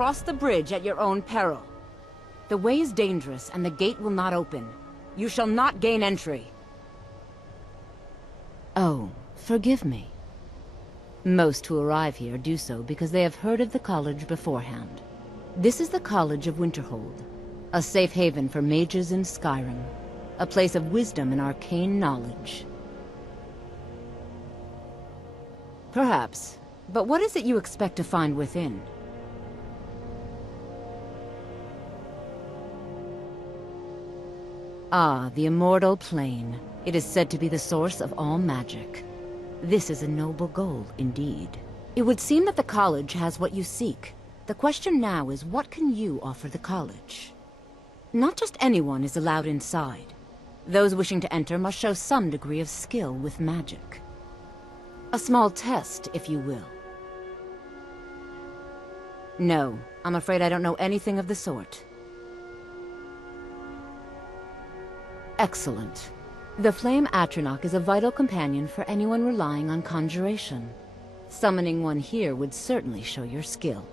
cross the bridge at your own peril. The way is dangerous, and the gate will not open. You shall not gain entry. Oh, forgive me. Most who arrive here do so because they have heard of the college beforehand. This is the College of Winterhold, a safe haven for mages in Skyrim, a place of wisdom and arcane knowledge. Perhaps, but what is it you expect to find within? Ah, the immortal plane. It is said to be the source of all magic. This is a noble goal, indeed. It would seem that the college has what you seek. The question now is, what can you offer the college? Not just anyone is allowed inside. Those wishing to enter must show some degree of skill with magic. A small test, if you will. No, I'm afraid I don't know anything of the sort. Excellent. The Flame Atronach is a vital companion for anyone relying on conjuration. Summoning one here would certainly show your skill.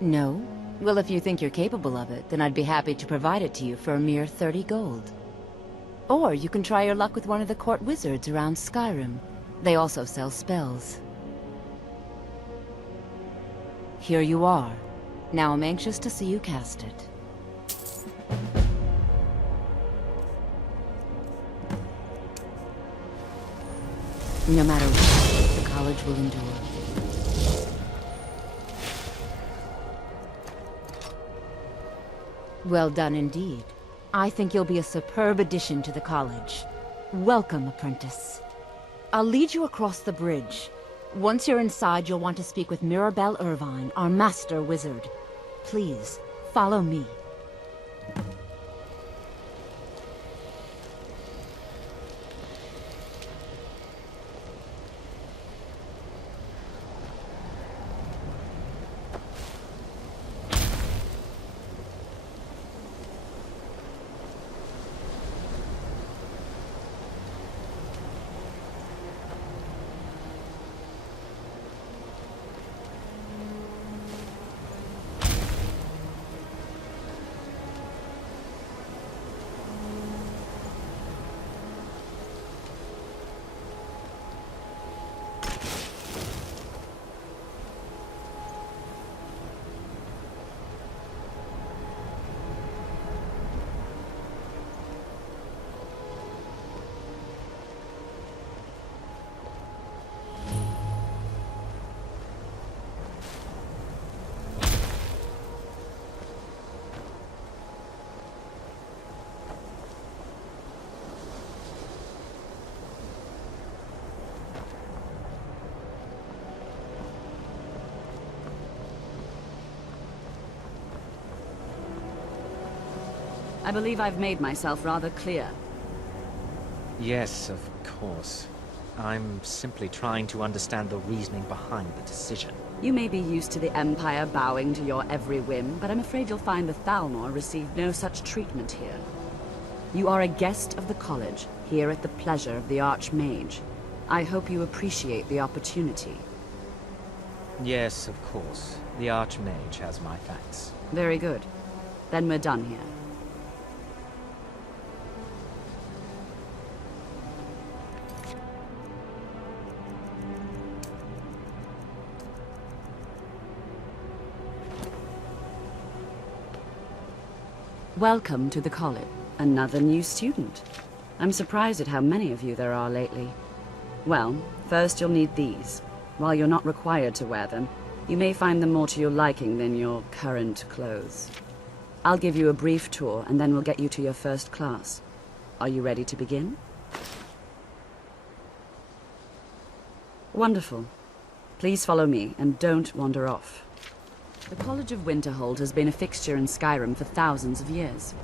No? Well, if you think you're capable of it, then I'd be happy to provide it to you for a mere 30 gold. Or you can try your luck with one of the court wizards around Skyrim. They also sell spells. Here you are. Now I'm anxious to see you cast it. No matter what, the college will endure. Well done indeed. I think you'll be a superb addition to the college. Welcome, apprentice. I'll lead you across the bridge. Once you're inside, you'll want to speak with Mirabelle Irvine, our master wizard. Please, follow me. I believe I've made myself rather clear. Yes, of course. I'm simply trying to understand the reasoning behind the decision. You may be used to the Empire bowing to your every whim, but I'm afraid you'll find the Thalmor received no such treatment here. You are a guest of the college, here at the pleasure of the arch-mage. I hope you appreciate the opportunity. Yes, of course. The arch-mage has my thanks. Very good. Then we're done here. Welcome to the college. Another new student. I'm surprised at how many of you there are lately. Well, first you'll need these. While you're not required to wear them, you may find them more to your liking than your current clothes. I'll give you a brief tour, and then we'll get you to your first class. Are you ready to begin? Wonderful. Please follow me, and don't wander off. The College of Winterhold has been a fixture in Skyrim for thousands of years.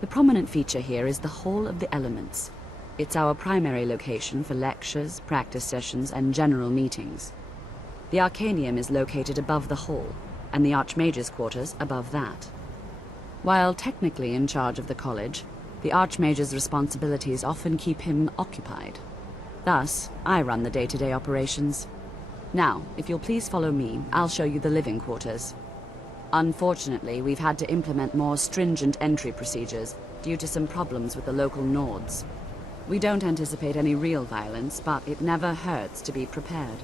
The prominent feature here is the Hall of the Elements. It's our primary location for lectures, practice sessions, and general meetings. The Arcanium is located above the hall, and the Archmage's quarters above that. While technically in charge of the college, the Archmage's responsibilities often keep him occupied. Thus, I run the day-to-day operations. Now, if you'll please follow me, I'll show you the living quarters. Unfortunately, we've had to implement more stringent entry procedures due to some problems with the local Nords. We don't anticipate any real violence, but it never hurts to be prepared.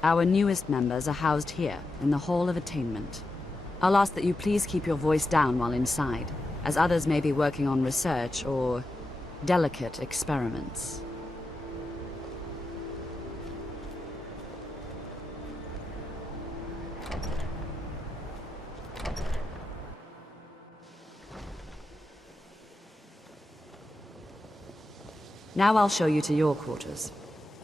Our newest members are housed here, in the Hall of Attainment. I'll ask that you please keep your voice down while inside, as others may be working on research or delicate experiments. Now I'll show you to your quarters.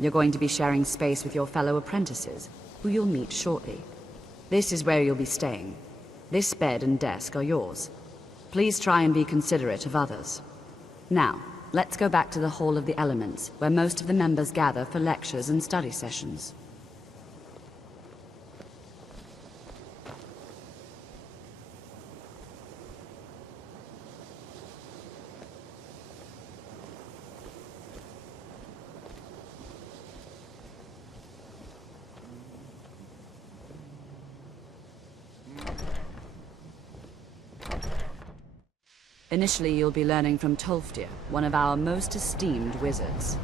You're going to be sharing space with your fellow apprentices, who you'll meet shortly. This is where you'll be staying. This bed and desk are yours. Please try and be considerate of others. Now, let's go back to the Hall of the Elements, where most of the members gather for lectures and study sessions. Initially, you'll be learning from Tolfdir, one of our most esteemed wizards.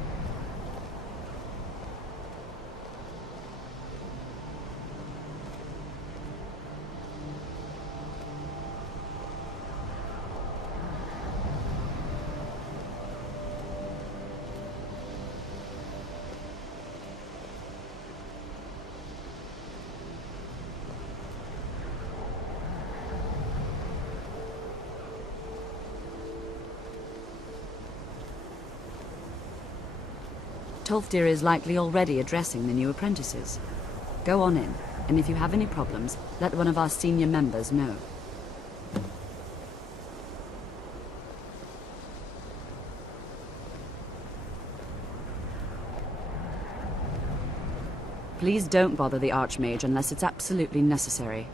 Tolfdir is likely already addressing the new apprentices. Go on in, and if you have any problems, let one of our senior members know. Please don't bother the arch-mage unless it's absolutely necessary.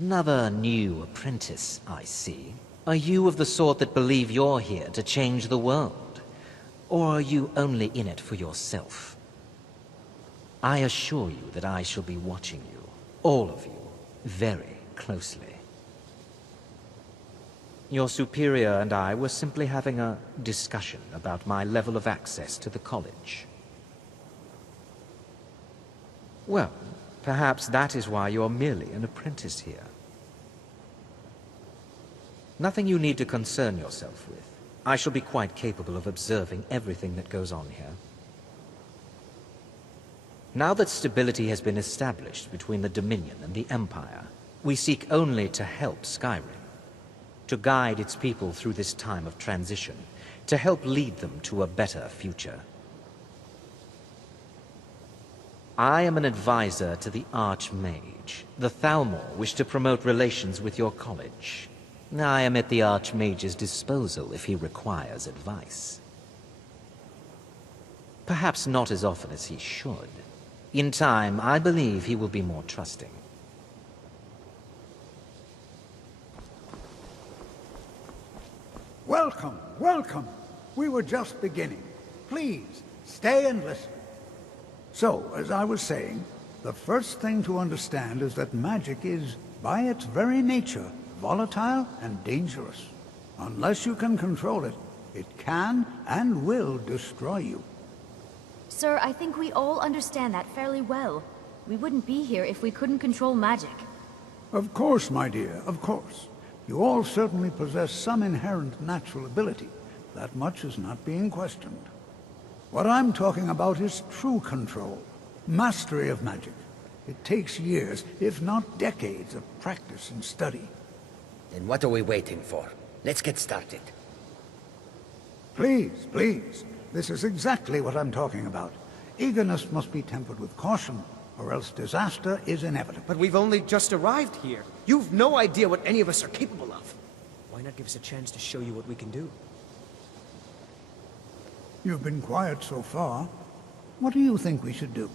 Another new apprentice, I see. Are you of the sort that believe you're here to change the world? Or are you only in it for yourself? I assure you that I shall be watching you, all of you, very closely. Your superior and I were simply having a discussion about my level of access to the college. Well, perhaps that is why you're merely an apprentice here. Nothing you need to concern yourself with. I shall be quite capable of observing everything that goes on here. Now that stability has been established between the Dominion and the Empire, we seek only to help Skyrim, to guide its people through this time of transition, to help lead them to a better future. I am an advisor to the arch-mage. The Thu'um wish to promote relations with your college. I am at the arch-mage's disposal if he requires advice. Perhaps not as often as he should. In time, I believe he will be more trusting. Welcome, welcome. We were just beginning. Please, stay and listen. So, as I was saying, The first thing to understand is that magic is, by its very nature, volatile and dangerous. Unless you can control it, it can and will destroy you. Sir, I think we all understand that fairly well. We wouldn't be here if we couldn't control magic. Of course, my dear, of course. You all certainly possess some inherent natural ability. That much is not being questioned. What I'm talking about is true control, mastery of magic. It takes years, if not decades, of practice and study. Then what are we waiting for? Let's get started. Please, please. This is exactly what I'm talking about. Eagerness must be tempered with caution, or else disaster is inevitable. But we've only just arrived here. You've no idea what any of us are capable of. Why not give us a chance to show you what we can do? You've been quiet so far. What do you think we should do?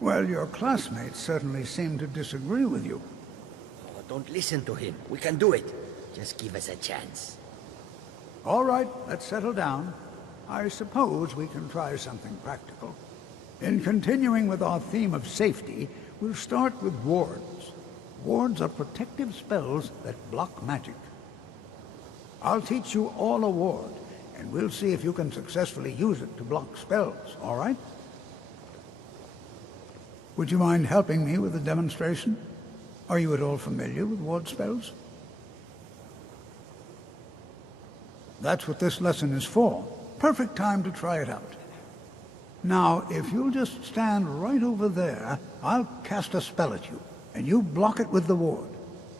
Well, your classmates certainly seem to disagree with you. Oh, don't listen to him. We can do it. Just give us a chance. All right, let's settle down. I suppose we can try something practical. In continuing with our theme of safety, we'll start with wards. Wards are protective spells that block magic. I'll teach you all a ward, and we'll see if you can successfully use it to block spells, all right? Would you mind helping me with the demonstration? Are you at all familiar with ward spells? That's what this lesson is for. Perfect time to try it out. Now, if you'll just stand right over there, I'll cast a spell at you, and you block it with the ward.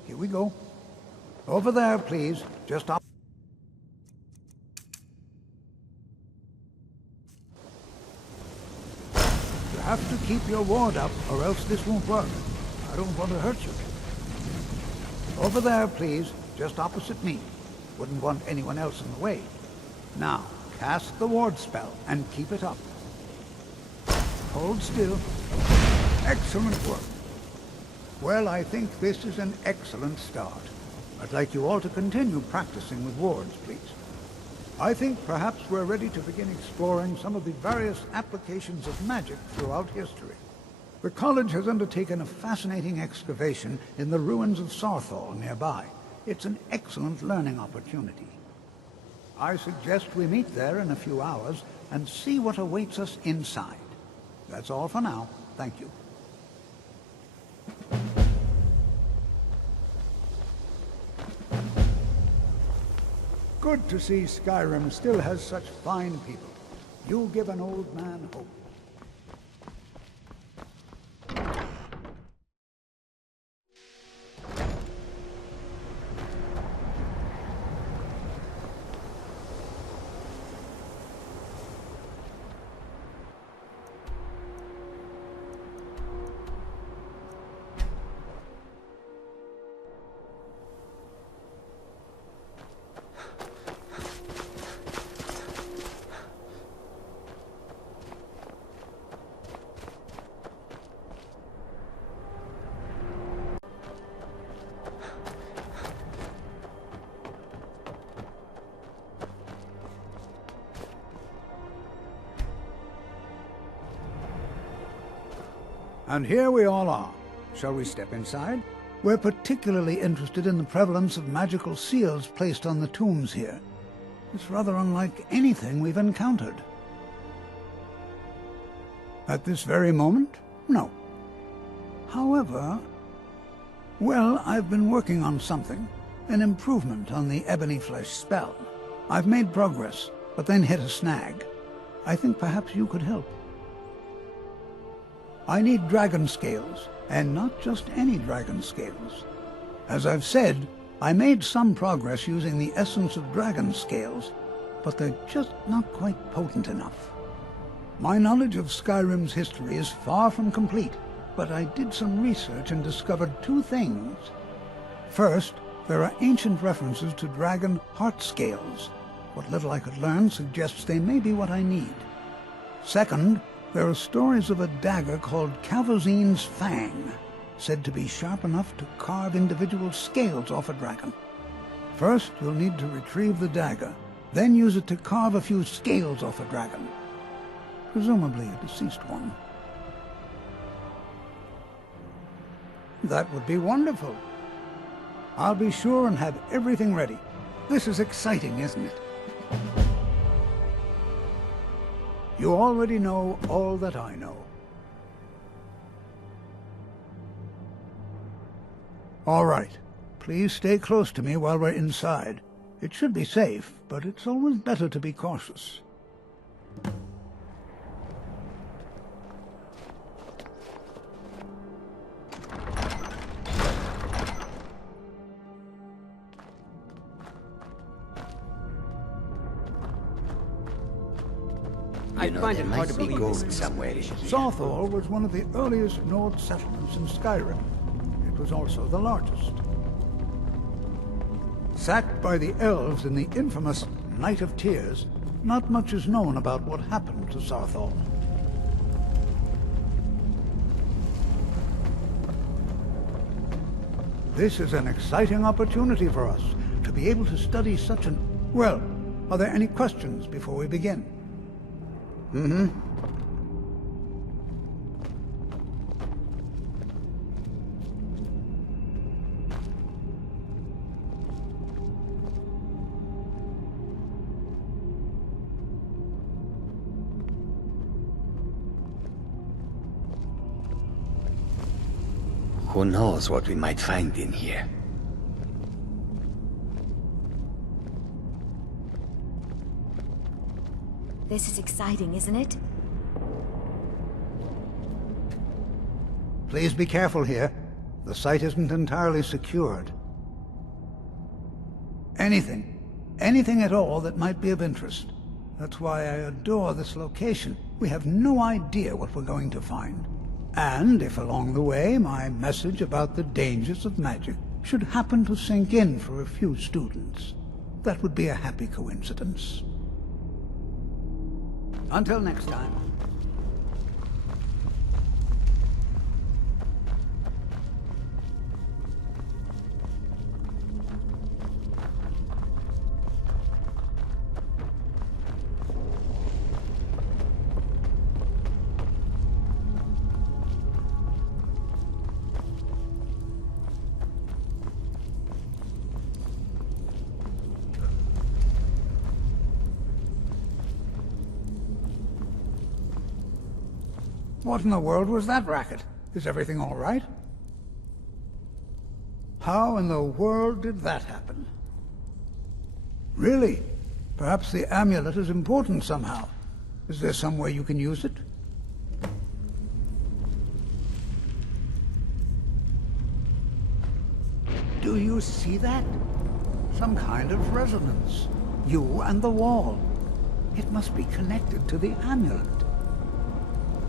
Here we go. Over there, please. Just up. You have to keep your ward up, or else this won't work. I don't want to hurt you. Over there, please. Just opposite me. Wouldn't want anyone else in the way. Now, cast the ward spell and keep it up. Hold still. Excellent work. Well, I think this is an excellent start. I'd like you all to continue practicing with wards, please. I think perhaps we're ready to begin exploring some of the various applications of magic throughout history. The college has undertaken a fascinating excavation in the ruins of Sarthal nearby. It's an excellent learning opportunity. I suggest we meet there in a few hours and see what awaits us inside. That's all for now. Thank you. Good to see Skyrim still has such fine people. You give an old man hope. And here we all are. Shall we step inside? We're particularly interested in the prevalence of magical seals placed on the tombs here. It's rather unlike anything we've encountered. At this very moment? No. However, well, I've been working on something. An improvement on the ebony flesh spell. I've made progress, but then hit a snag. I think perhaps you could help. I need dragon scales, and not just any dragon scales. As I've said, I made some progress using the essence of dragon scales, but they're just not quite potent enough. My knowledge of Skyrim's history is far from complete, but I did some research and discovered two things. First, there are ancient references to dragon heart scales. What little I could learn suggests they may be what I need. Second, there are stories of a dagger called Calvozine's Fang, said to be sharp enough to carve individual scales off a dragon. First, you'll need to retrieve the dagger, then use it to carve a few scales off a dragon. presumably a deceased one. That would be wonderful. I'll be sure and have everything ready. This is exciting, isn't it? You already know all that I know. All right. Please stay close to me while we're inside. It should be safe, but it's always better to be cautious. I find it hard to believe gold this. somewhere. Sawthor was one of the earliest Nord settlements in Skyrim. It was also the largest. Sacked by the elves in the infamous Night of Tears, not much is known about what happened to Sawthor. This is an exciting opportunity for us to be able to study such an... Well, are there any questions before we begin? Who knows what we might find in here? This is exciting, isn't it? Please be careful here. The site isn't entirely secured. Anything at all that might be of interest. That's why I adore this location. We have no idea what we're going to find. And if along the way my message about the dangers of magic should happen to sink in for a few students, that would be a happy coincidence. Until next time. What in the world was that racket? Is everything all right? How in the world did that happen? Really? Perhaps the amulet is important somehow. Is there some way you can use it? Do you see that? Some kind of resonance. You and the wall. It must be connected to the amulet.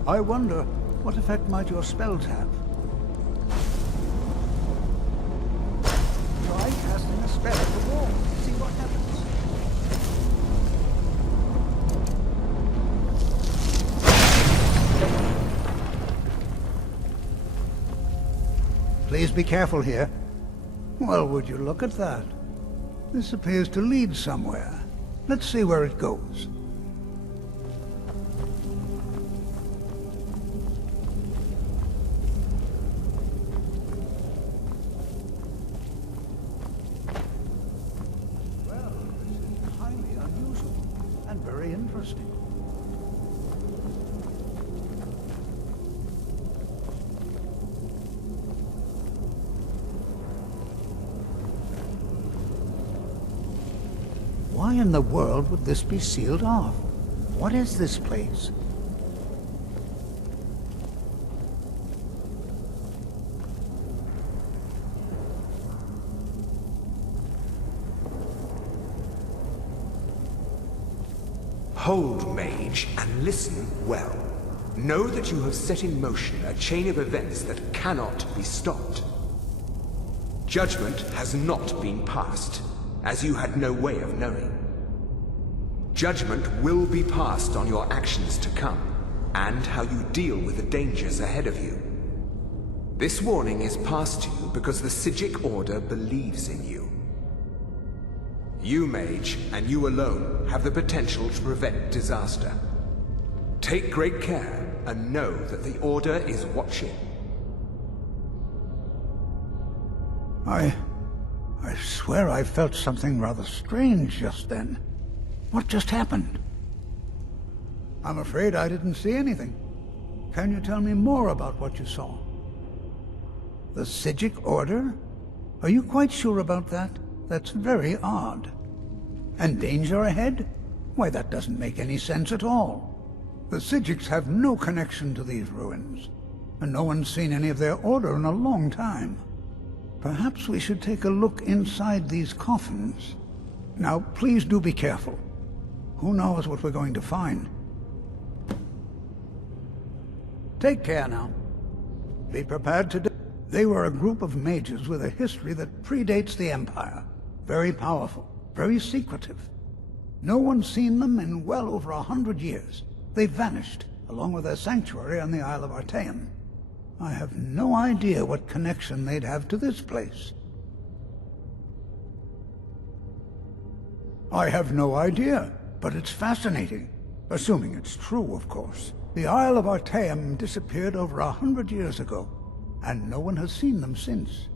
I wonder, what effect might your spells have? Try casting a spell at the wall. See what happens. Please be careful here. Well, would you look at that? This appears to lead somewhere. Let's see where it goes. Why in the world would this be sealed off? What is this place? Hold, mage, and listen well. Know that you have set in motion a chain of events that cannot be stopped. Judgment has not been passed, as you had no way of knowing. Judgment will be passed on your actions to come, and how you deal with the dangers ahead of you. This warning is passed to you because the Psijic Order believes in you. You, mage, and you alone, have the potential to prevent disaster. Take great care, and know that the Order is watching. I swear I felt something rather strange just then. What just happened? I'm afraid I didn't see anything. Can you tell me more about what you saw? The Psijic Order? Are you quite sure about that? That's very odd. And danger ahead? Why, that doesn't make any sense at all. The Psijics have no connection to these ruins, and no one's seen any of their order in a long time. Perhaps we should take a look inside these coffins. Now, please do be careful. Who knows what we're going to find? Take care now. Be prepared to... They were a group of mages with a history that predates the Empire. Very powerful, very secretive. No one's seen them in well over 100 years. They vanished, along with their sanctuary on the Isle of Artaeum. I have no idea what connection they'd have to this place. I have no idea, but it's fascinating. Assuming it's true, of course. The Isle of Artaeum disappeared over 100 years ago, and no one has seen them since.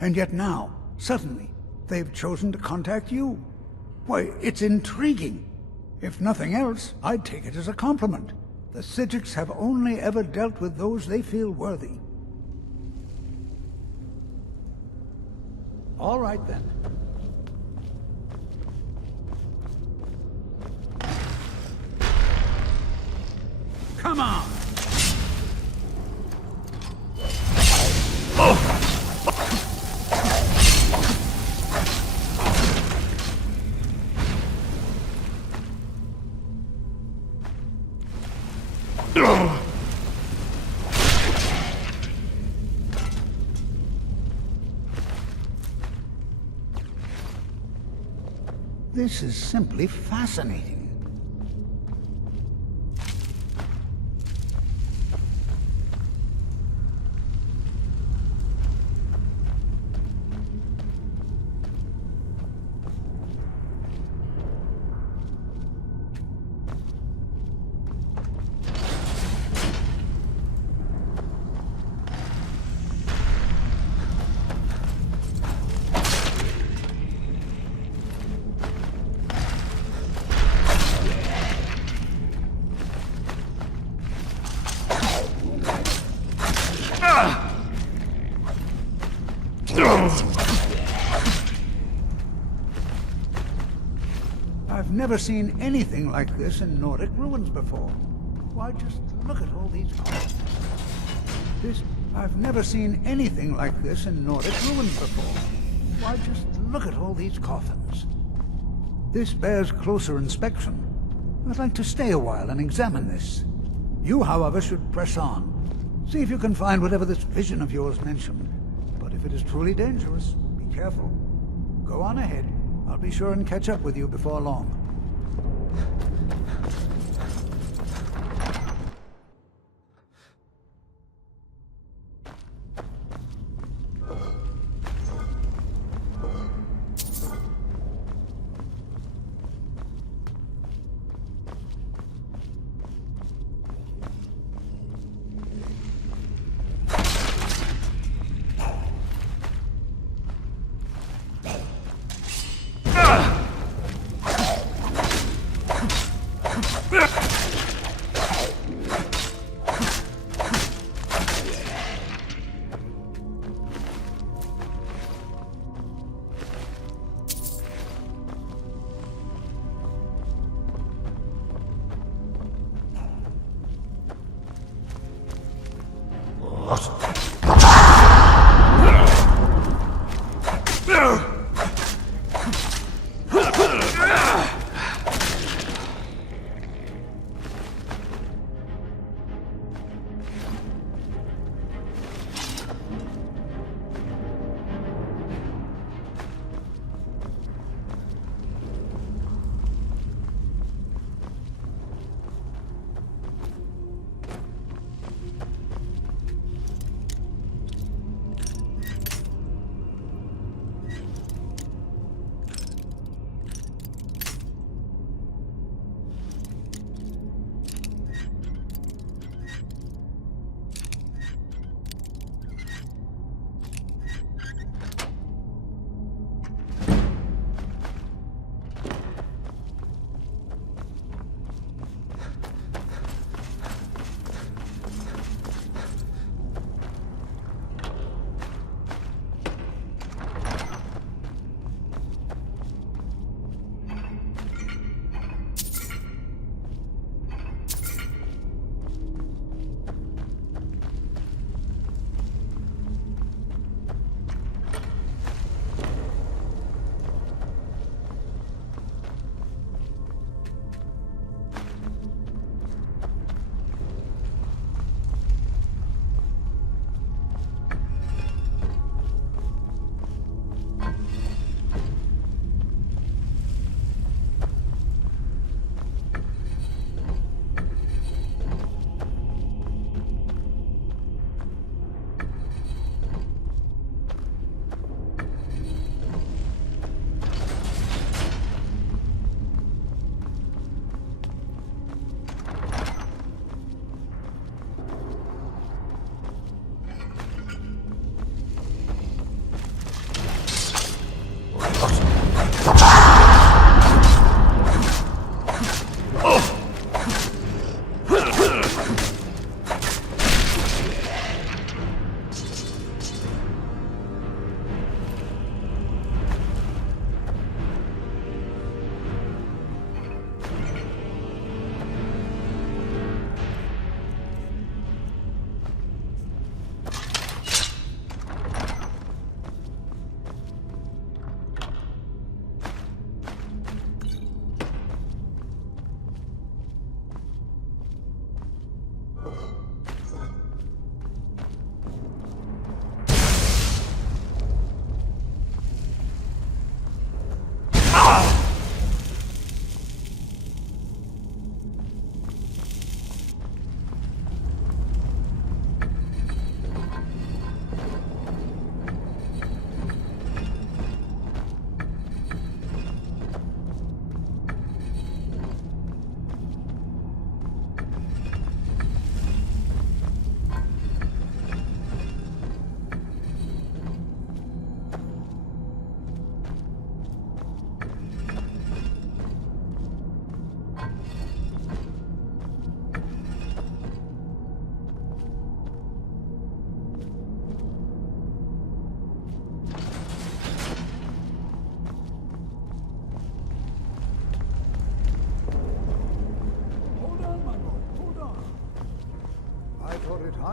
And yet now, suddenly, they've chosen to contact you. Why, it's intriguing. If nothing else, I'd take it as a compliment. The Psijics have only ever dealt with those they feel worthy. All right, then. Come on! This is simply fascinating. I've never seen anything like this in Nordic ruins before. Why, just look at all these coffins. I've never seen anything like this in Nordic ruins before. Why, just look at all these coffins. This bears closer inspection. I'd like to stay a while and examine this. You, however, should press on. See if you can find whatever this vision of yours mentioned. But if it is truly dangerous, be careful. Go on ahead. I'll be sure and catch up with you before long.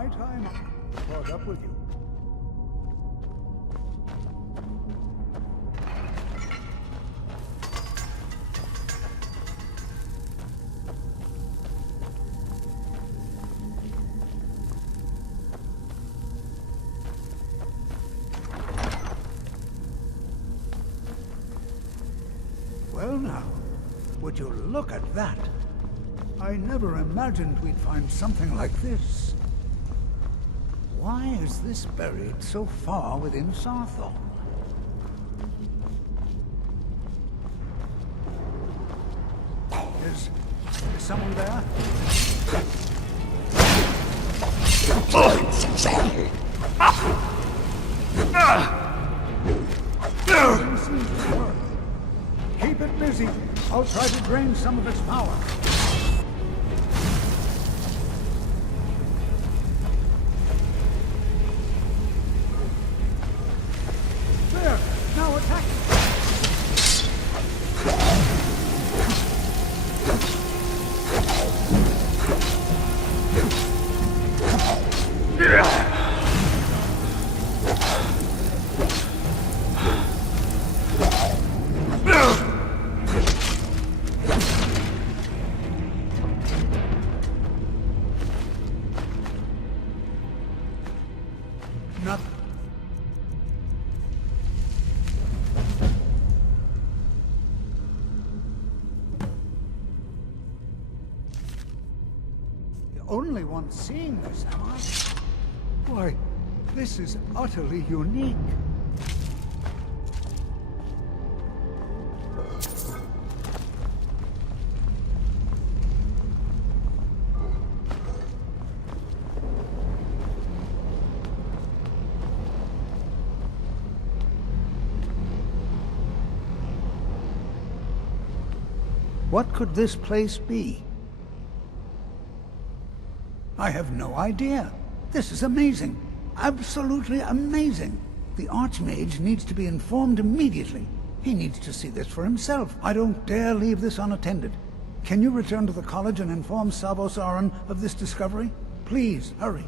high time I caught up with you. Well now, would you look at that? I never imagined we'd find something like this. Why is this buried so far within Sarthon? Is someone there? Doesn't seem to work. Keep it busy. I'll try to drain some of its power. There! Now attack it! Nothing. The only one seeing this, am I? Why, this is utterly unique. What could this place be? I have no idea. This is amazing. Absolutely amazing. The arch-mage needs to be informed immediately. He needs to see this for himself. I don't dare leave this unattended. Can you return to the college and inform Savos Aran of this discovery? Please, hurry.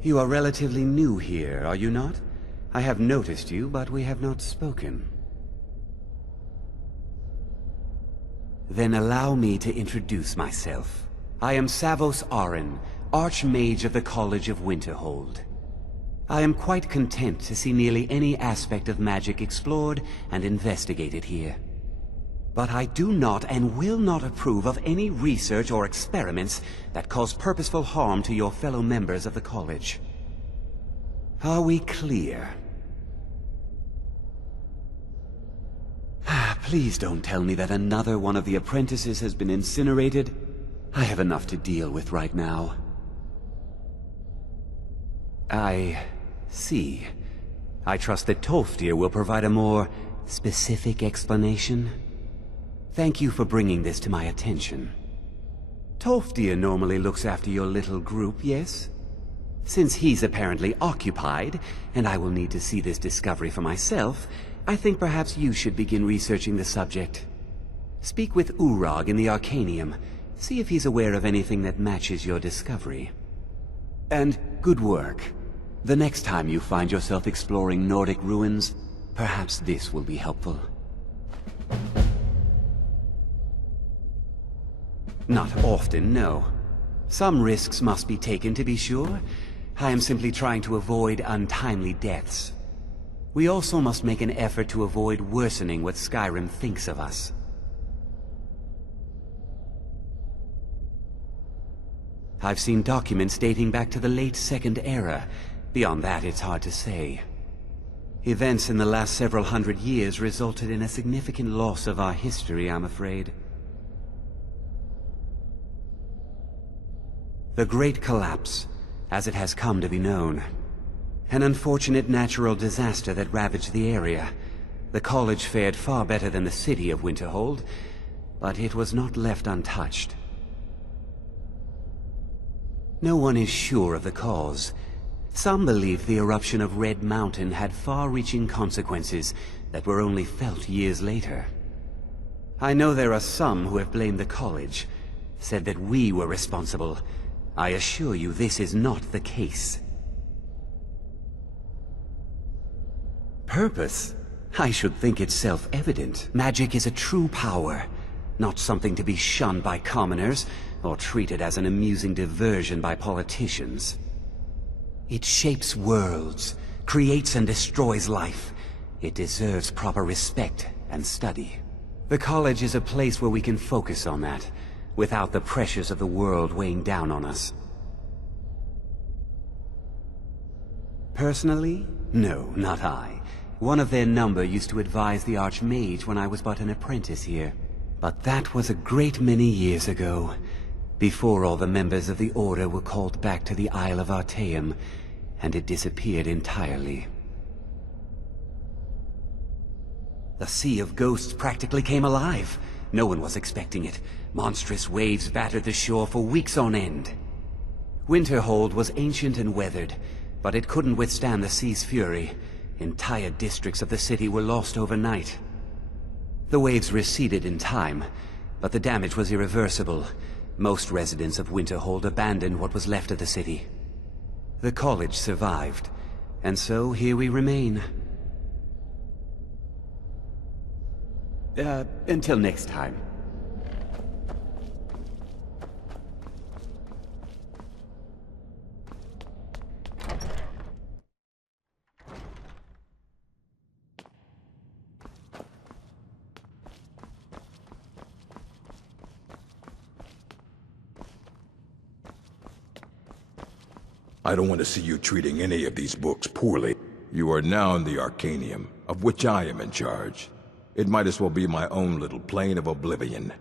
You are relatively new here, are you not? I have noticed you, but we have not spoken. Then allow me to introduce myself. I am Savos Aran, Archmage of the College of Winterhold. I am quite content to see nearly any aspect of magic explored and investigated here. But I do not and will not approve of any research or experiments that cause purposeful harm to your fellow members of the college. Are we clear? Please don't tell me that another one of the apprentices has been incinerated. I have enough to deal with right now. I see. I trust that Tolfdir will provide a more specific explanation. Thank you for bringing this to my attention. Tolfdir normally looks after your little group, yes? Since he's apparently occupied, and I will need to see this discovery for myself, I think perhaps you should begin researching the subject. Speak with Urag in the Arcanium. See if he's aware of anything that matches your discovery. And good work. The next time you find yourself exploring Nordic ruins, perhaps this will be helpful. Not often, no. Some risks must be taken, to be sure. I am simply trying to avoid untimely deaths. We also must make an effort to avoid worsening what Skyrim thinks of us. I've seen documents dating back to the late Second Era. Beyond that, it's hard to say. Events in the last several hundred years resulted in a significant loss of our history, I'm afraid. The Great Collapse, as it has come to be known. An unfortunate natural disaster that ravaged the area. The college fared far better than the city of Winterhold, but it was not left untouched. No one is sure of the cause. Some believe the eruption of Red Mountain had far-reaching consequences that were only felt years later. I know there are some who have blamed the college, said that we were responsible. I assure you this is not the case. Purpose? I should think it's self-evident. Magic is a true power, not something to be shunned by commoners, or treated as an amusing diversion by politicians. It shapes worlds, creates and destroys life. It deserves proper respect and study. The college is a place where we can focus on that, without the pressures of the world weighing down on us. Personally? No, not I. One of their number used to advise the arch-mage when I was but an apprentice here. But that was a great many years ago, before all the members of the Order were called back to the Isle of Artaeum, and it disappeared entirely. The Sea of Ghosts practically came alive. No one was expecting it. Monstrous waves battered the shore for weeks on end. Winterhold was ancient and weathered, but it couldn't withstand the sea's fury. Entire districts of the city were lost overnight. The waves receded in time, but the damage was irreversible. Most residents of Winterhold abandoned what was left of the city. The college survived, and so here we remain. Until next time. I don't want to see you treating any of these books poorly. You are now in the Arcanium, of which I am in charge. It might as well be my own little plane of Oblivion.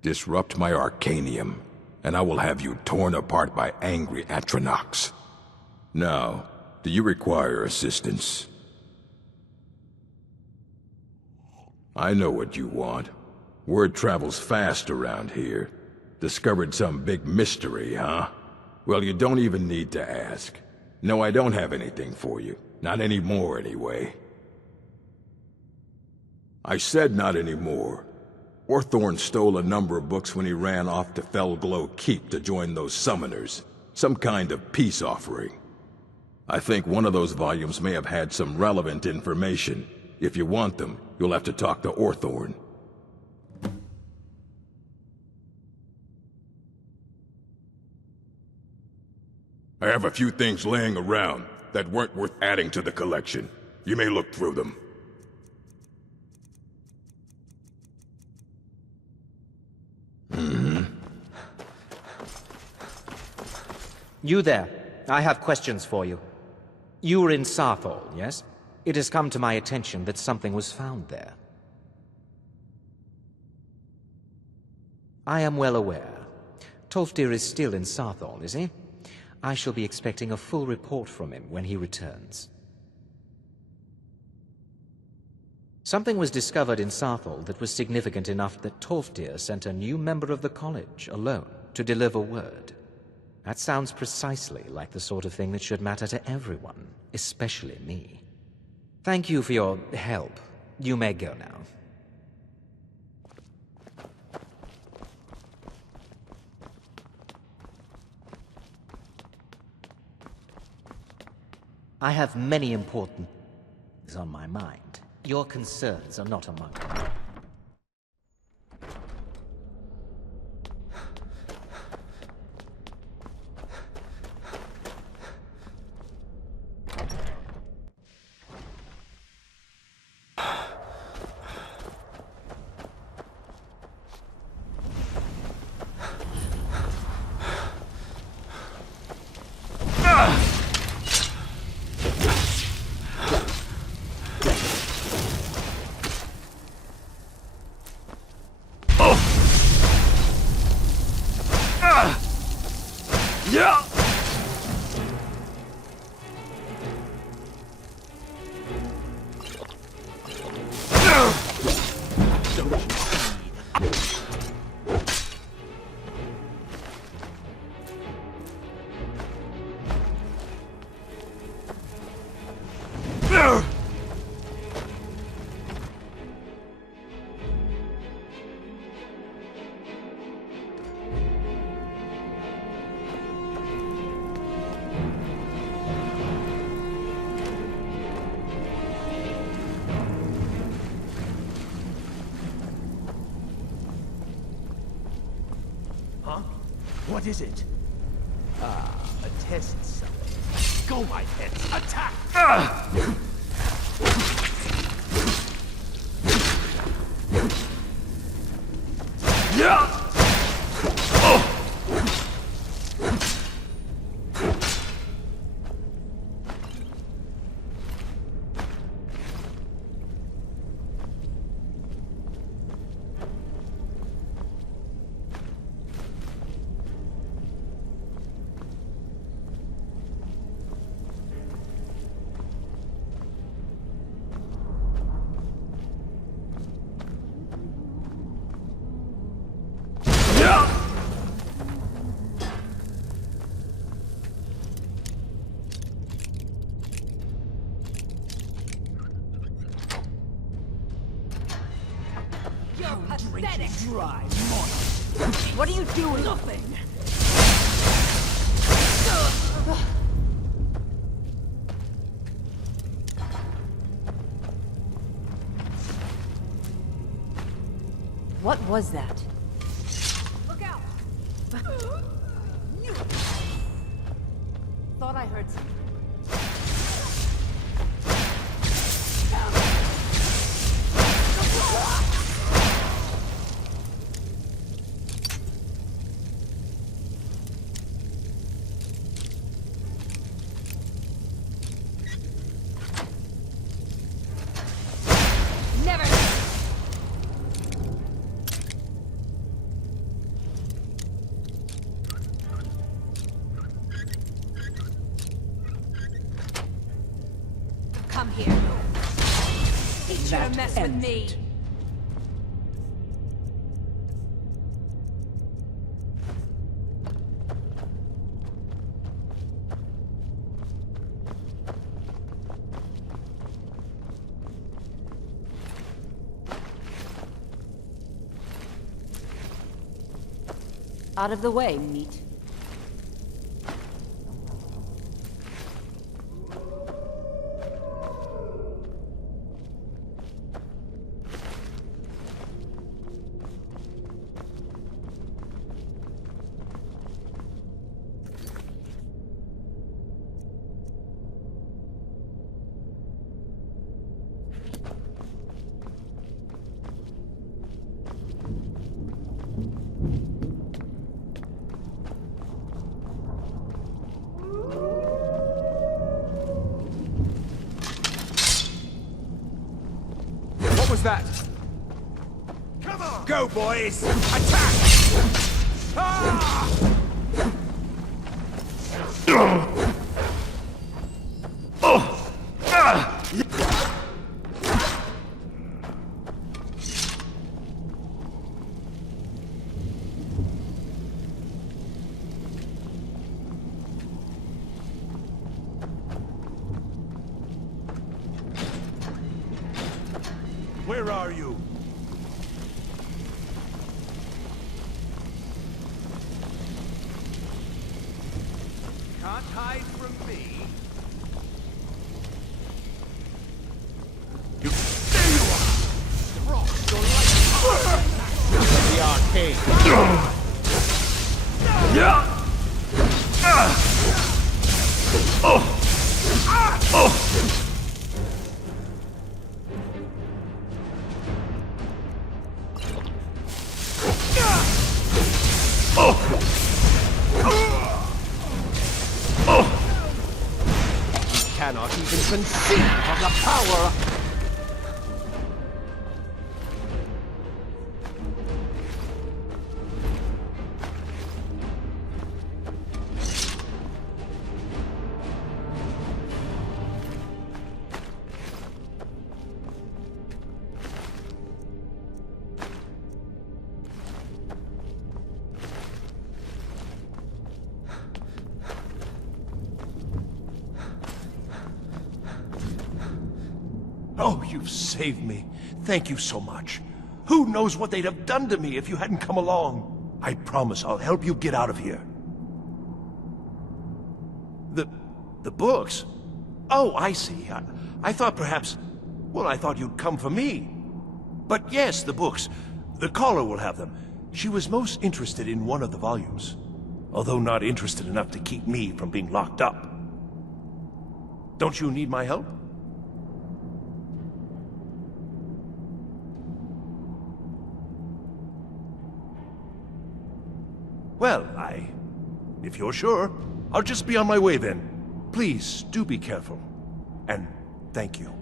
Disrupt my Arcanium, and I will have you torn apart by angry Atronachs. Now, do you require assistance? I know what you want. Word travels fast around here. Discovered some big mystery, huh? Well, you don't even need to ask. No, I don't have anything for you. Not anymore, anyway. I said not anymore. Orthorn stole a number of books when he ran off to Felglow Keep to join those summoners. Some kind of peace offering. I think one of those volumes may have had some relevant information. If you want them, you'll have to talk to Orthorn. I have a few things laying around that weren't worth adding to the collection. You may look through them. You there. I have questions for you. You were in Sarthol, yes? It has come to my attention that something was found there. I am well aware. Tolfdir is still in Sarthol, is he? I shall be expecting a full report from him when he returns. Something was discovered in Sarthol that was significant enough that Tolfdir sent a new member of the college alone to deliver word. That sounds precisely like the sort of thing that should matter to everyone, especially me. Thank you for your help. You may go now. I have many important things on my mind. Your concerns are not among them. What is it? Ah, a test cell. Go, my pets! Attack! Yeah! Pathetic! Dry monarch. What are you doing? Nothing. What was that? Look out! Thought I heard something. Come here. Teach you to mess with me. Out of the way, meat. What was that? Come on! Go, boys! Attack! Ah! not hide from me. There you are! Frost, your light! The arcane. You cannot even conceive of the power of... Oh, you've saved me. Thank you so much. Who knows what they'd have done to me if you hadn't come along? I promise I'll help you get out of here. The books? Oh, I see. I thought perhaps... Well, I thought you'd come for me. But yes, the books. The caller will have them. She was most interested in one of the volumes, although not interested enough to keep me from being locked up. Don't you need my help? Well, if you're sure, I'll just be on my way then. Please, do be careful. And thank you.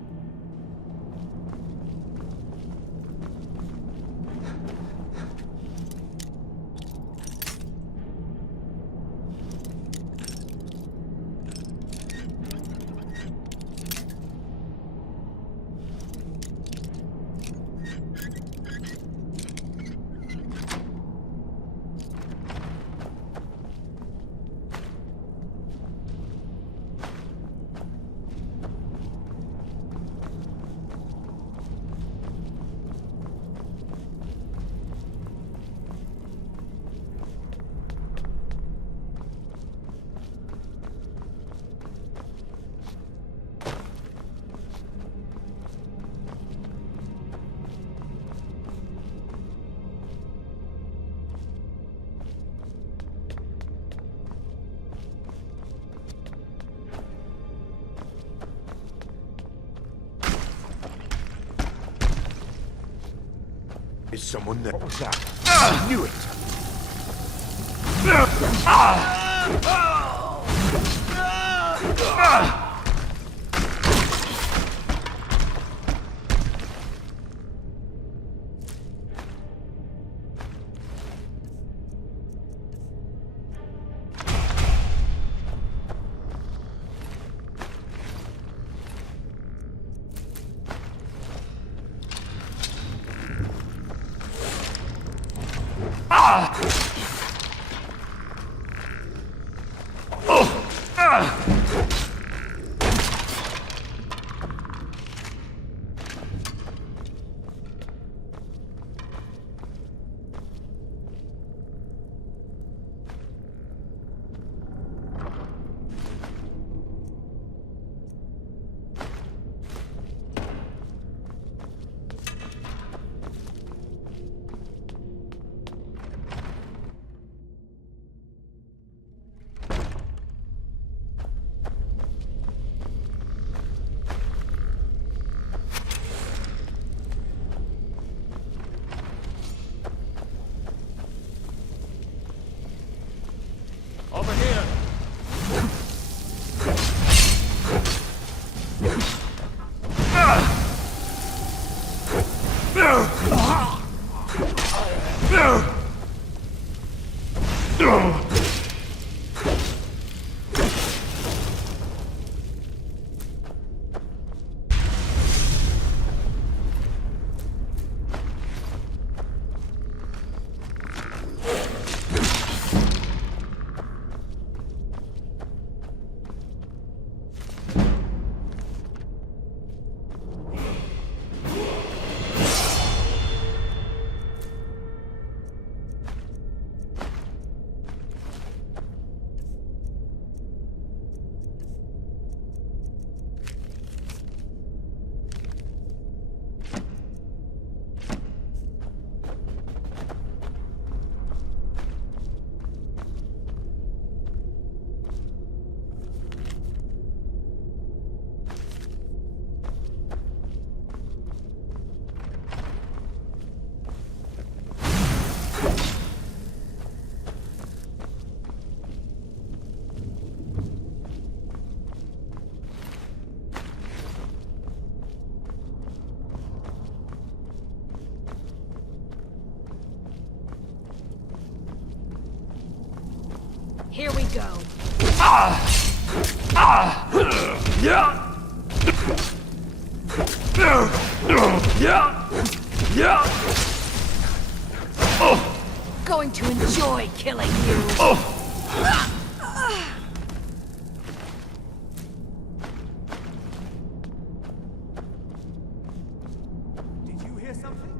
Is someone there? What was that? I knew it! Here we go. Going to enjoy killing you. Did you hear something?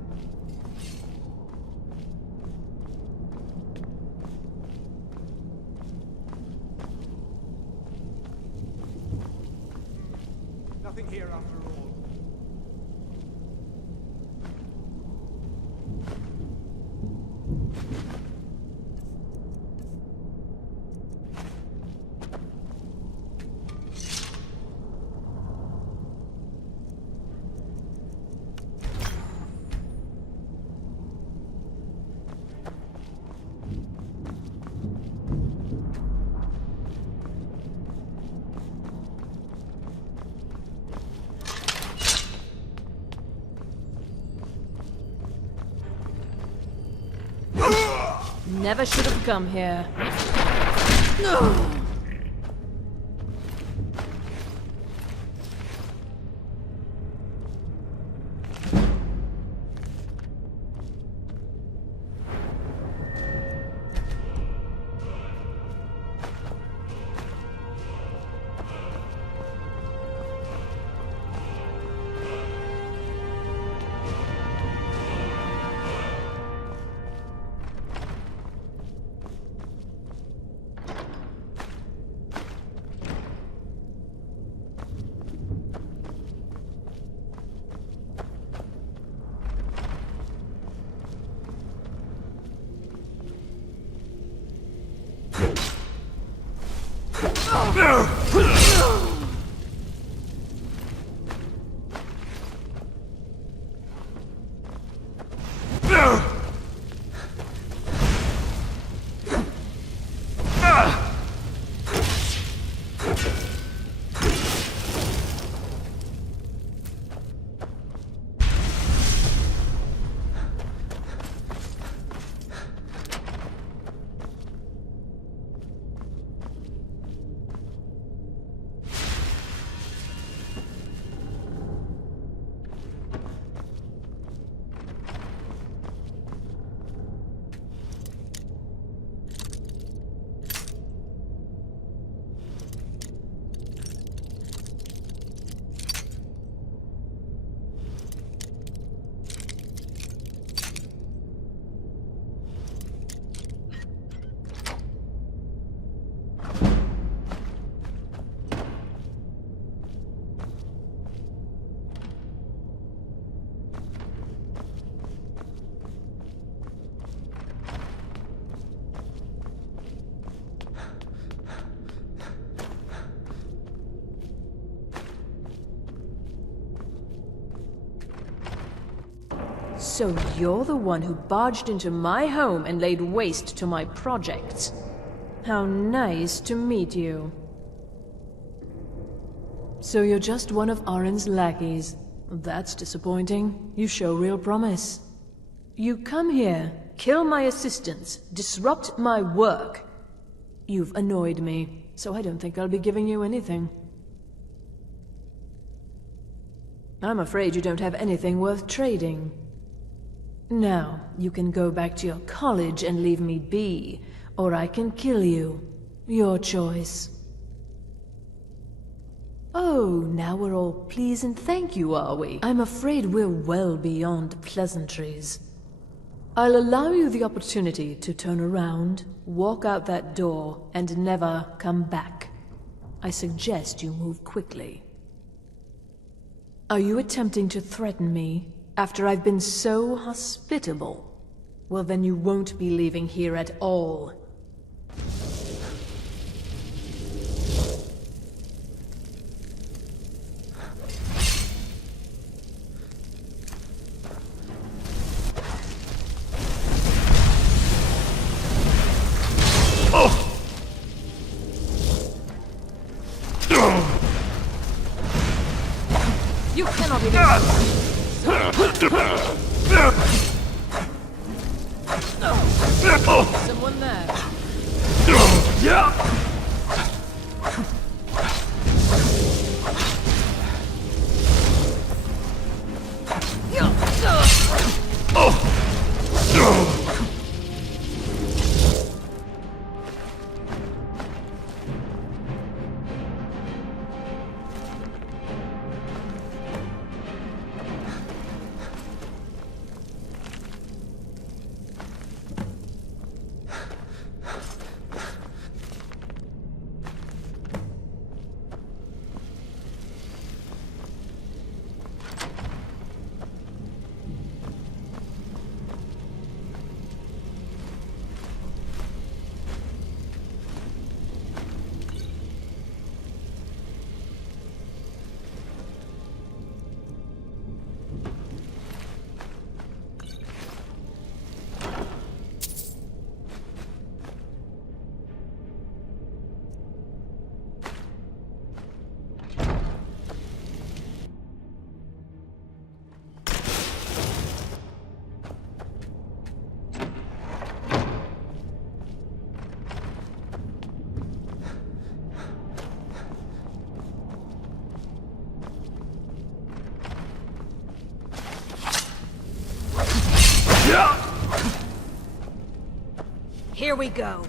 Nothing here after all. Never should have come here. So you're the one who barged into my home and laid waste to my projects. How nice to meet you. So you're just one of Arin's lackeys. That's disappointing. You show real promise. You come here, kill my assistants, disrupt my work. You've annoyed me, so I don't think I'll be giving you anything. I'm afraid you don't have anything worth trading. Now, you can go back to your college and leave me be, or I can kill you. Your choice. Oh, now we're all please and thank you, are we? I'm afraid we're well beyond pleasantries. I'll allow you the opportunity to turn around, walk out that door, and never come back. I suggest you move quickly. Are you attempting to threaten me? After I've been so hospitable? Well, then you won't be leaving here at all. You cannot even... Someone there. Here we go.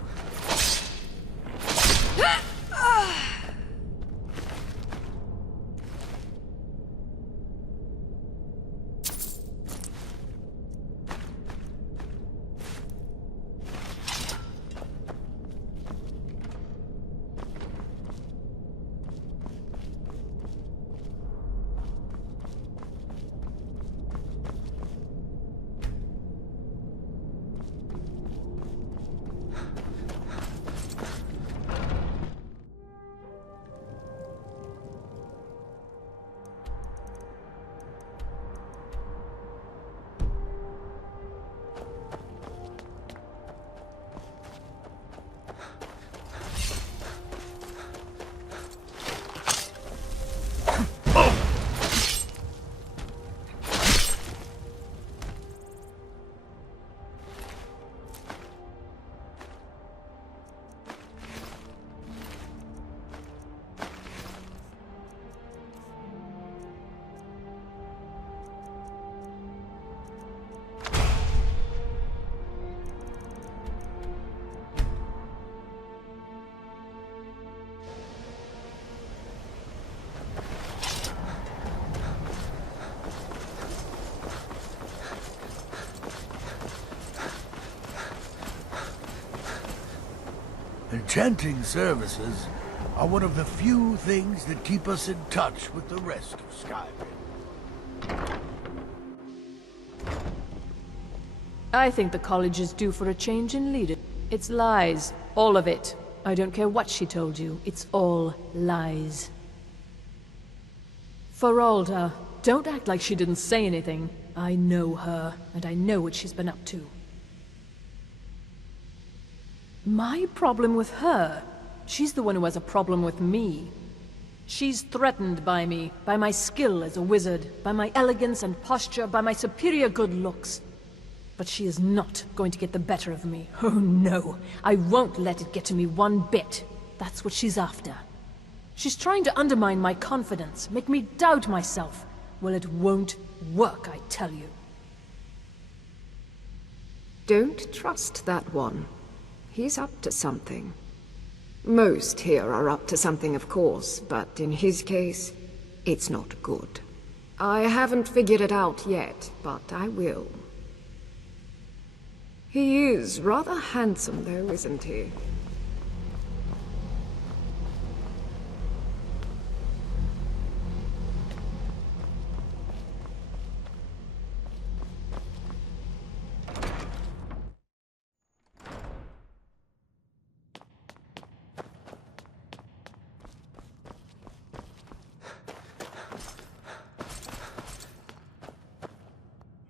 Enchanting services are one of the few things that keep us in touch with the rest of Skyrim. I think the college is due for a change in leader. It's lies. All of it. I don't care what she told you. It's all lies. Feralda, don't act like she didn't say anything. I know her, and I know what she's been up to. My problem with her? She's the one who has a problem with me. She's threatened by me, by my skill as a wizard, by my elegance and posture, by my superior good looks. But she is not going to get the better of me. Oh no, I won't let it get to me one bit. That's what she's after. She's trying to undermine my confidence, make me doubt myself. Well, it won't work, I tell you. Don't trust that one. He's up to something. Most here are up to something, of course, but in his case, it's not good. I haven't figured it out yet, but I will. He is rather handsome, though, isn't he?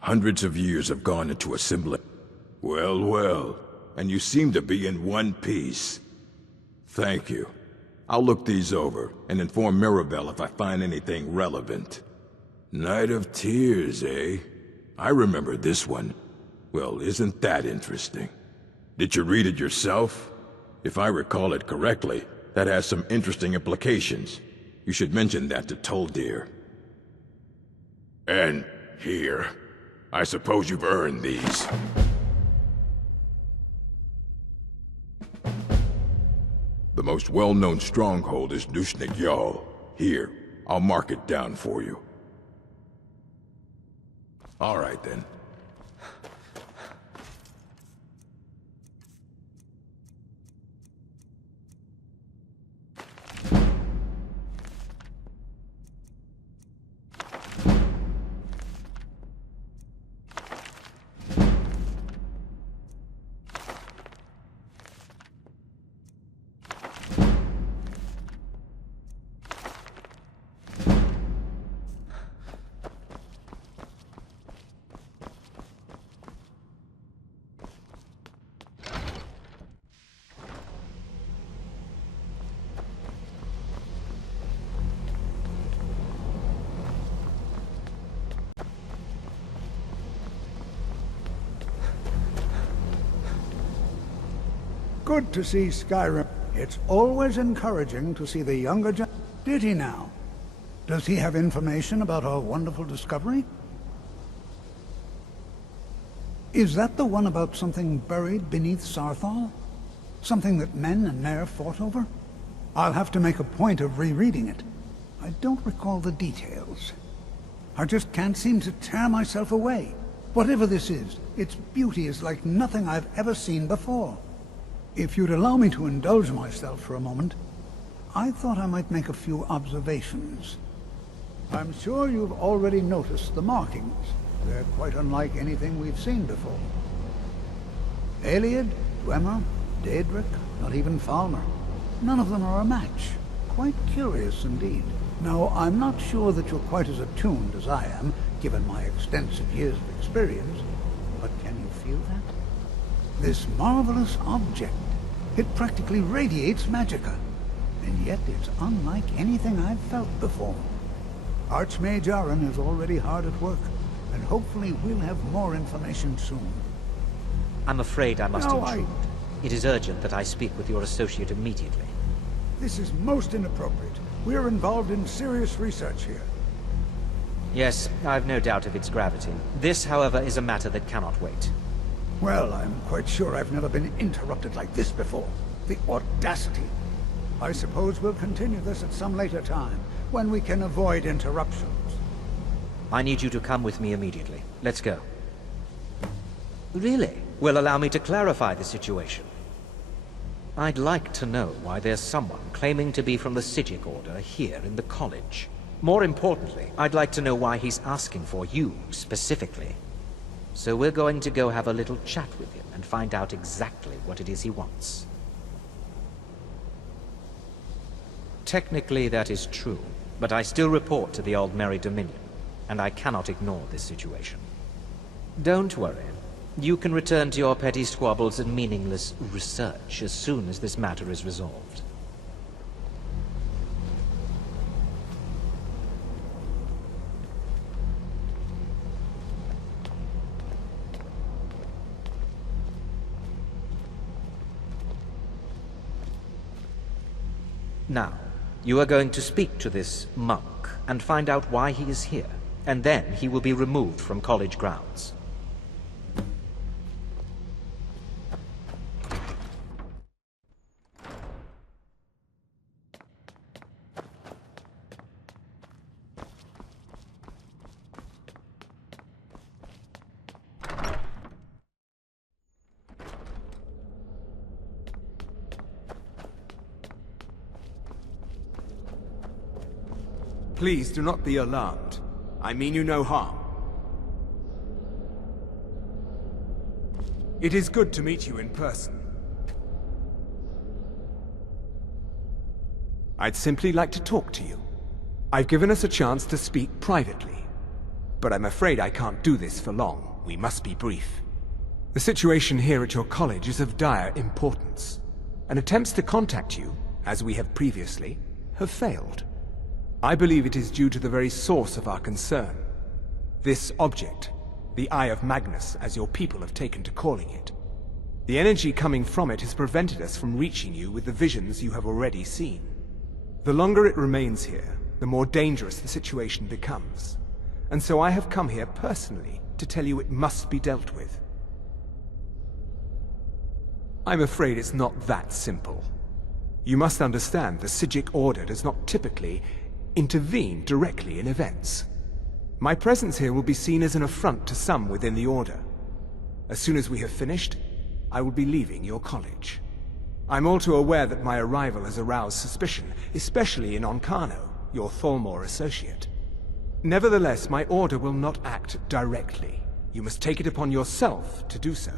Hundreds of years have gone into assembling. Well, well, and you seem to be in one piece. Thank you. I'll look these over and inform Mirabelle if I find anything relevant. Night of Tears, eh? I remember this one. Well, isn't that interesting? Did you read it yourself? If I recall it correctly, that has some interesting implications. You should mention that to Toldir. And here. I suppose you've earned these. The most well-known stronghold is Dushnik Yal. Here, I'll mark it down for you. All right, then. Good to see Skyrim. It's always encouraging to see the younger gen... Did he now? Does he have information about our wonderful discovery? Is that the one about something buried beneath Sarthal? Something that men and Nair fought over? I'll have to make a point of rereading it. I don't recall the details. I just can't seem to tear myself away. Whatever this is, its beauty is like nothing I've ever seen before. If you'd allow me to indulge myself for a moment, I thought I might make a few observations. I'm sure you've already noticed the markings. They're quite unlike anything we've seen before. Ayleid, Dwemer, Daedric, not even Falmer. None of them are a match. Quite curious indeed. Now, I'm not sure that you're quite as attuned as I am, given my extensive years of experience, but can you feel that? This marvelous object, it practically radiates magicka, and yet it's unlike anything I've felt before. Archmage Aaron is already hard at work, and hopefully we'll have more information soon. I'm afraid I must No, intrude. It is urgent that I speak with your associate immediately. This is most inappropriate. We're involved in serious research here. Yes, I've no doubt of its gravity. This, however, is a matter that cannot wait. Well, I'm quite sure I've never been interrupted like this before. The audacity. I suppose we'll continue this at some later time, when we can avoid interruptions. I need you to come with me immediately. Let's go. Really? Well, allow me to clarify the situation. I'd like to know why there's someone claiming to be from the Psijic Order here in the college. More importantly, I'd like to know why he's asking for you, specifically. So we're going to go have a little chat with him and find out exactly what it is he wants. Technically, that is true, but I still report to the Aldmeri Dominion, and I cannot ignore this situation. Don't worry. You can return to your petty squabbles and meaningless research as soon as this matter is resolved. Now, you are going to speak to this monk and find out why he is here, and then he will be removed from college grounds. Please do not be alarmed. I mean you no harm. It is good to meet you in person. I'd simply like to talk to you. I've given us a chance to speak privately, but I'm afraid I can't do this for long. We must be brief. The situation here at your college is of dire importance, and attempts to contact you, as we have previously, have failed. I believe it is due to the very source of our concern. This object, the Eye of Magnus, as your people have taken to calling it. The energy coming from it has prevented us from reaching you with the visions you have already seen. The longer it remains here, the more dangerous the situation becomes. And so I have come here personally to tell you it must be dealt with. I'm afraid it's not that simple. You must understand the Psijic Order does not typically intervene directly in events. My presence here will be seen as an affront to some within the Order. As soon as we have finished, I will be leaving your college. I'm all too aware that my arrival has aroused suspicion, especially in Onkano, your Thalmor associate. Nevertheless, my order will not act directly. You must take it upon yourself to do so.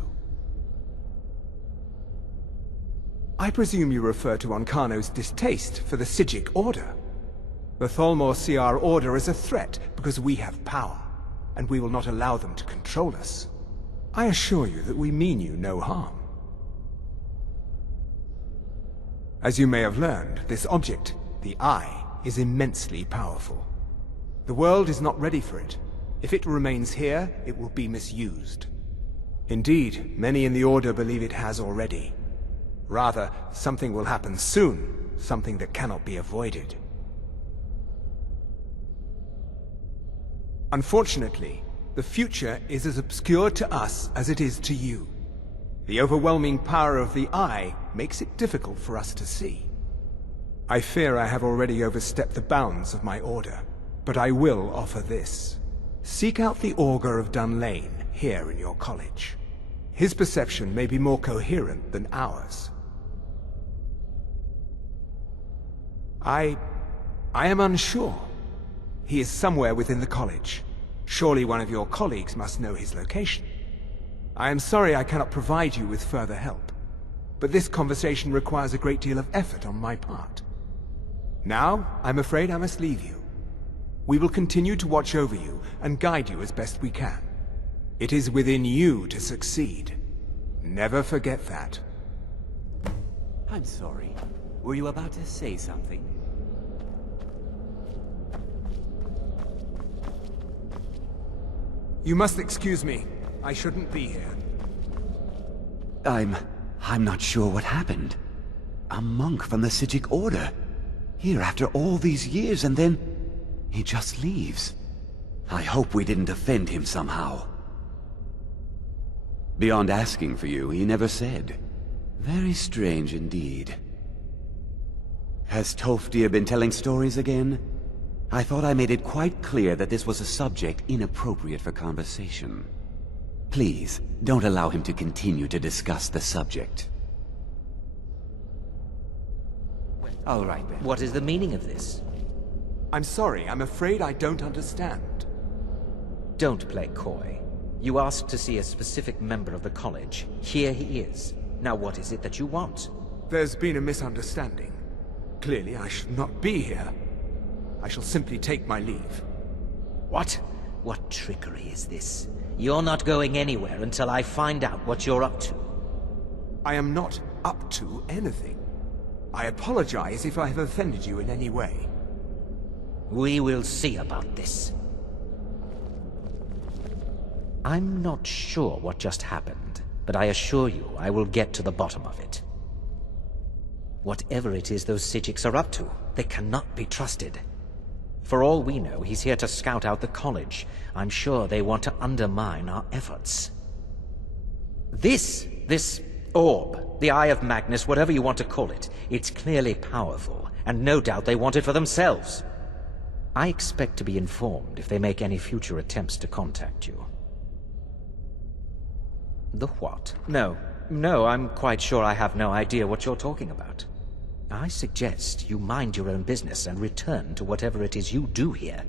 I presume you refer to Onkano's distaste for the Psijic Order. The Thalmor see our order as a threat because we have power, and we will not allow them to control us. I assure you that we mean you no harm. As you may have learned, this object, the Eye, is immensely powerful. The world is not ready for it. If it remains here, it will be misused. Indeed, many in the Order believe it has already. Rather, something will happen soon, something that cannot be avoided. Unfortunately, the future is as obscure to us as it is to you. The overwhelming power of the Eye makes it difficult for us to see. I fear I have already overstepped the bounds of my order, but I will offer this. Seek out the Augur of Dunlane here in your college. His perception may be more coherent than ours. I am unsure. He is somewhere within the college. Surely one of your colleagues must know his location. I am sorry I cannot provide you with further help, but this conversation requires a great deal of effort on my part. Now, I'm afraid I must leave you. We will continue to watch over you and guide you as best we can. It is within you to succeed. Never forget that. I'm sorry. Were you about to say something? You must excuse me. I shouldn't be here. I'm not sure what happened. A monk from the Psijic Order. Here after all these years, and then he just leaves. I hope we didn't offend him somehow. Beyond asking for you, he never said. Very strange indeed. Has Toftir been telling stories again? I thought I made it quite clear that this was a subject inappropriate for conversation. Please, don't allow him to continue to discuss the subject. All right, then. What is the meaning of this? I'm sorry, I'm afraid I don't understand. Don't play coy. You asked to see a specific member of the college. Here he is. Now what is it that you want? There's been a misunderstanding. Clearly I should not be here. I shall simply take my leave. What? What trickery is this? You're not going anywhere until I find out what you're up to. I am not up to anything. I apologize if I have offended you in any way. We will see about this. I'm not sure what just happened, but I assure you I will get to the bottom of it. Whatever it is those Psijics are up to, they cannot be trusted. For all we know, he's here to scout out the college. I'm sure they want to undermine our efforts. This orb, the Eye of Magnus, whatever you want to call it, it's clearly powerful, and no doubt they want it for themselves. I expect to be informed if they make any future attempts to contact you. The what? No, I'm quite sure I have no idea what you're talking about. I suggest you mind your own business and return to whatever it is you do here.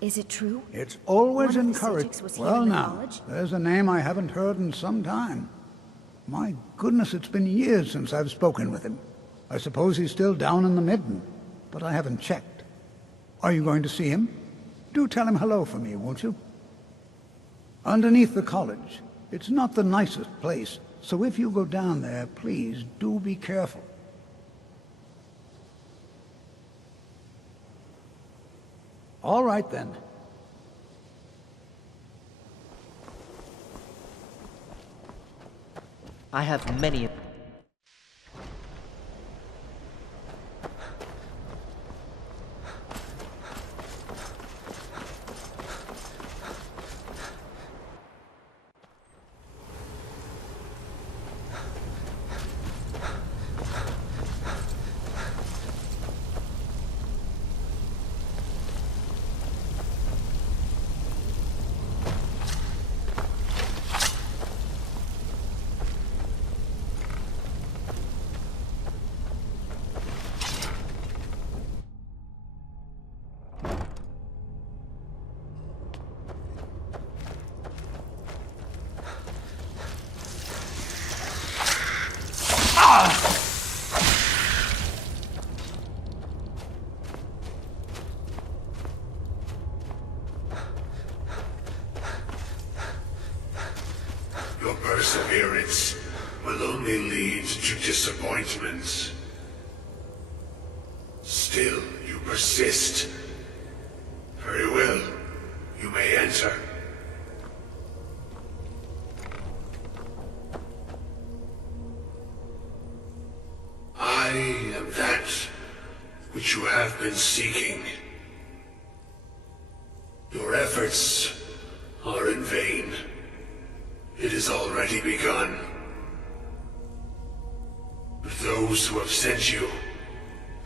Is it true? It's always One of the encouraged. Psijics was here Well in the now, college? there's a name I haven't heard in some time. My goodness, it's been years since I've spoken with him. I suppose he's still down in the Midden, but I haven't checked. Are you going to see him? Do tell him hello for me, won't you? Underneath the college. It's not the nicest place, so if you go down there, please do be careful. All right, then. I have many... Your perseverance will only lead to disappointments. Still, you persist. Very well. You may enter. I am that which you have been seeking. Your efforts are in vain. It has already begun. But those who have sent you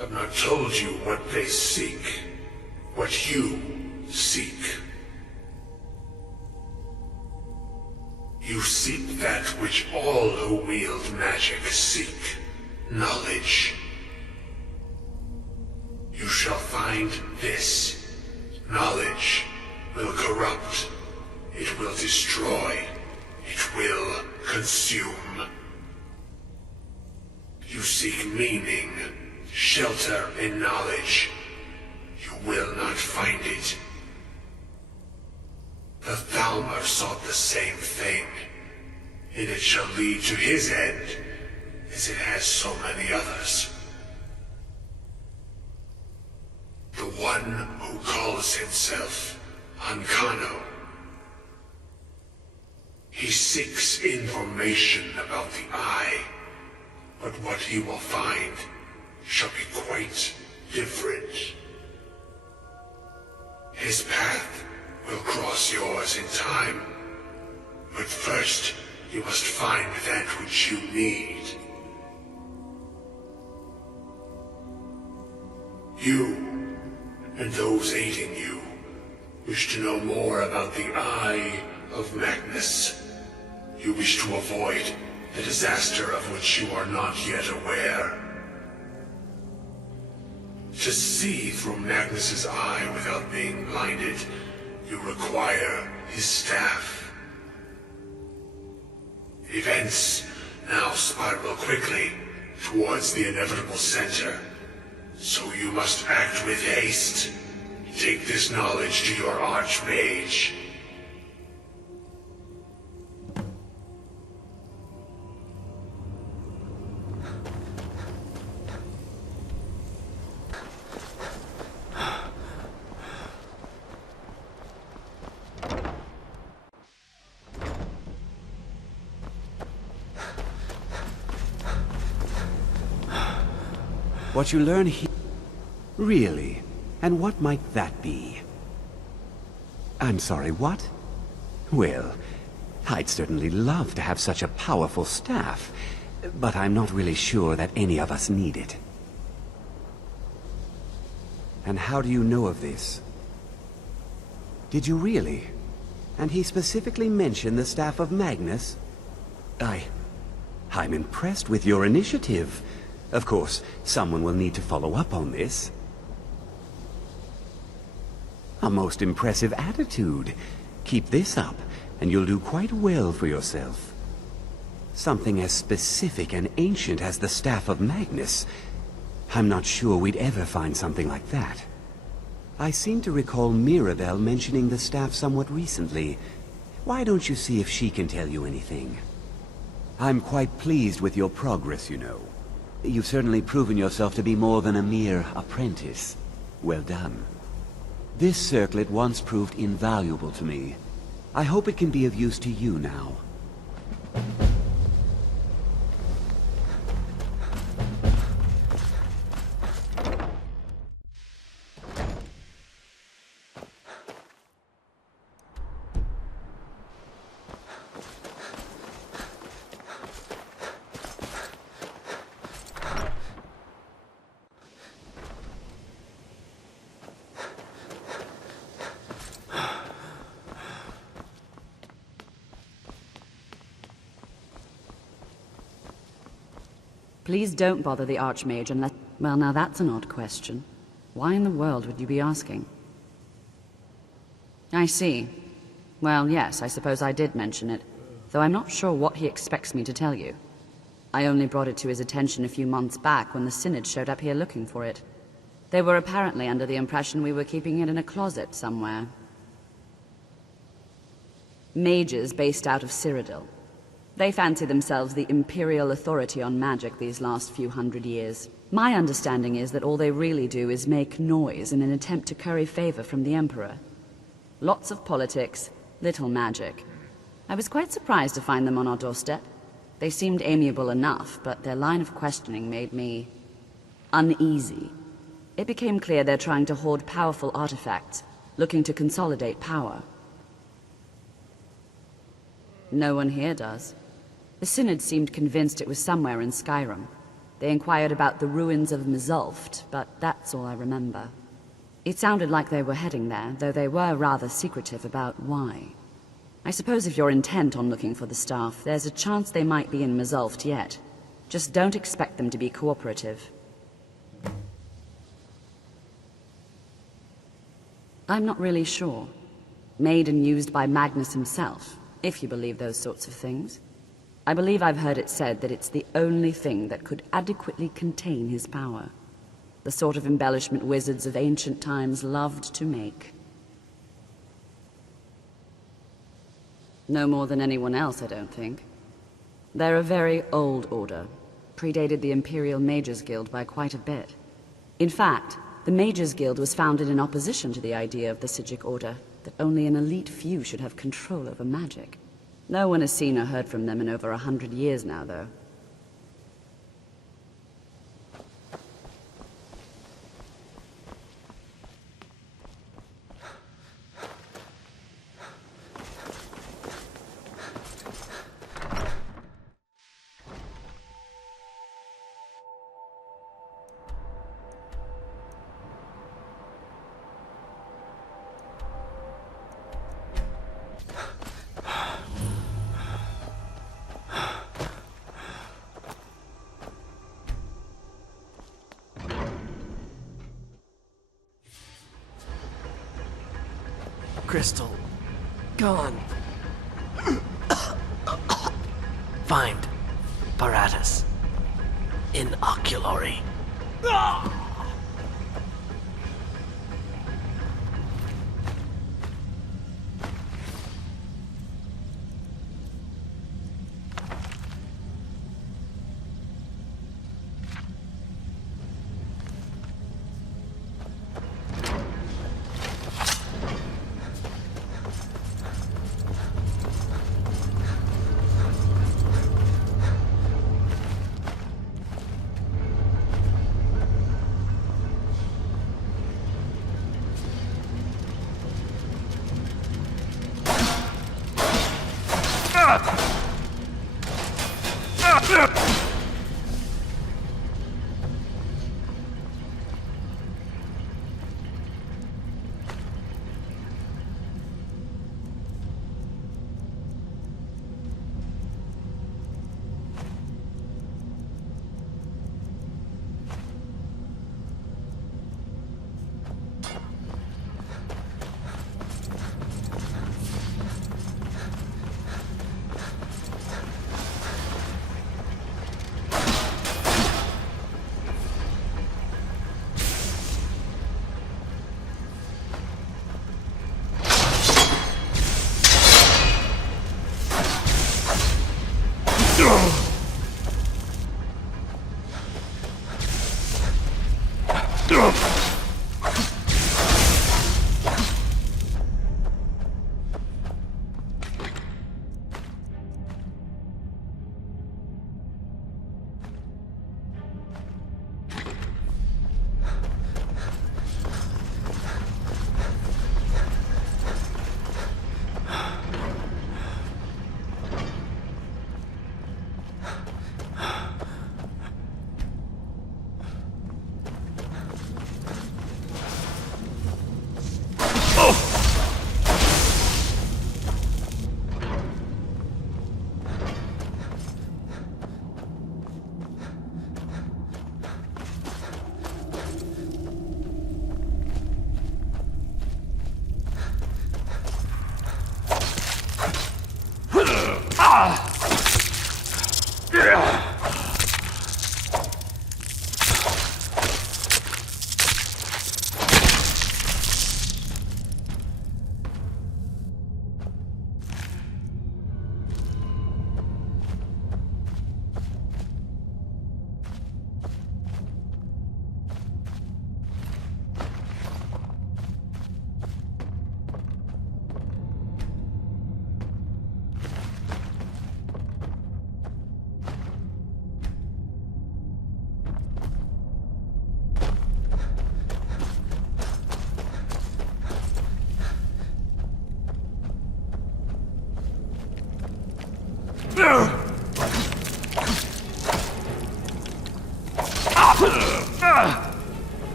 have not told you what they seek, what you seek. You seek that which all who wield magic seek, knowledge. You shall find this. Knowledge will corrupt. It will destroy. It will consume. You seek meaning, shelter in knowledge. You will not find it. The Thalmor sought the same thing, and it shall lead to his end, as it has so many others. The one who calls himself Ancano. He seeks information about the Eye, but what he will find shall be quite different. His path will cross yours in time, but first you must find that which you need. You, and those aiding you, wish to know more about the Eye of Magnus. You wish to avoid the disaster of which you are not yet aware. To see through Magnus's eye without being blinded, you require his staff. Events now spiral quickly towards the inevitable center, so you must act with haste. Take this knowledge to your arch-mage. What you learn here... Really? And what might that be? I'm sorry, what? Well, I'd certainly love to have such a powerful staff, but I'm not really sure that any of us need it. And how do you know of this? Did you really? And he specifically mentioned the staff of Magnus? I'm impressed with your initiative. Of course, someone will need to follow up on this. A most impressive attitude. Keep this up, and you'll do quite well for yourself. Something as specific and ancient as the Staff of Magnus. I'm not sure we'd ever find something like that. I seem to recall Mirabelle mentioning the staff somewhat recently. Why don't you see if she can tell you anything? I'm quite pleased with your progress, you know. You've certainly proven yourself to be more than a mere apprentice. Well done. This circlet once proved invaluable to me. I hope it can be of use to you now. Please don't bother the arch-mage unless... Well, now that's an odd question. Why in the world would you be asking? I see. Well, yes, I suppose I did mention it, though I'm not sure what he expects me to tell you. I only brought it to his attention a few months back when the Synod showed up here looking for it. They were apparently under the impression we were keeping it in a closet somewhere. Mages based out of Cyrodiil. They fancy themselves the Imperial authority on magic these last few hundred years. My understanding is that all they really do is make noise in an attempt to curry favor from the Emperor. Lots of politics, little magic. I was quite surprised to find them on our doorstep. They seemed amiable enough, but their line of questioning made me uneasy. It became clear they're trying to hoard powerful artifacts, looking to consolidate power. No one here does. The Synod seemed convinced it was somewhere in Skyrim. They inquired about the ruins of Mzulft, but that's all I remember. It sounded like they were heading there, though they were rather secretive about why. I suppose if you're intent on looking for the staff, there's a chance they might be in Mzulft yet. Just don't expect them to be cooperative. I'm not really sure. Made and used by Magnus himself, if you believe those sorts of things. I believe I've heard it said that it's the only thing that could adequately contain his power. The sort of embellishment wizards of ancient times loved to make. No more than anyone else, I don't think. They're a very old order, predated the Imperial Mages Guild by quite a bit. In fact, the Mages Guild was founded in opposition to the idea of the Psijic Order, that only an elite few should have control over magic. No one has seen or heard from them in over 100 years now, though. Crystal. Gone. Find Paratus. In Oculary.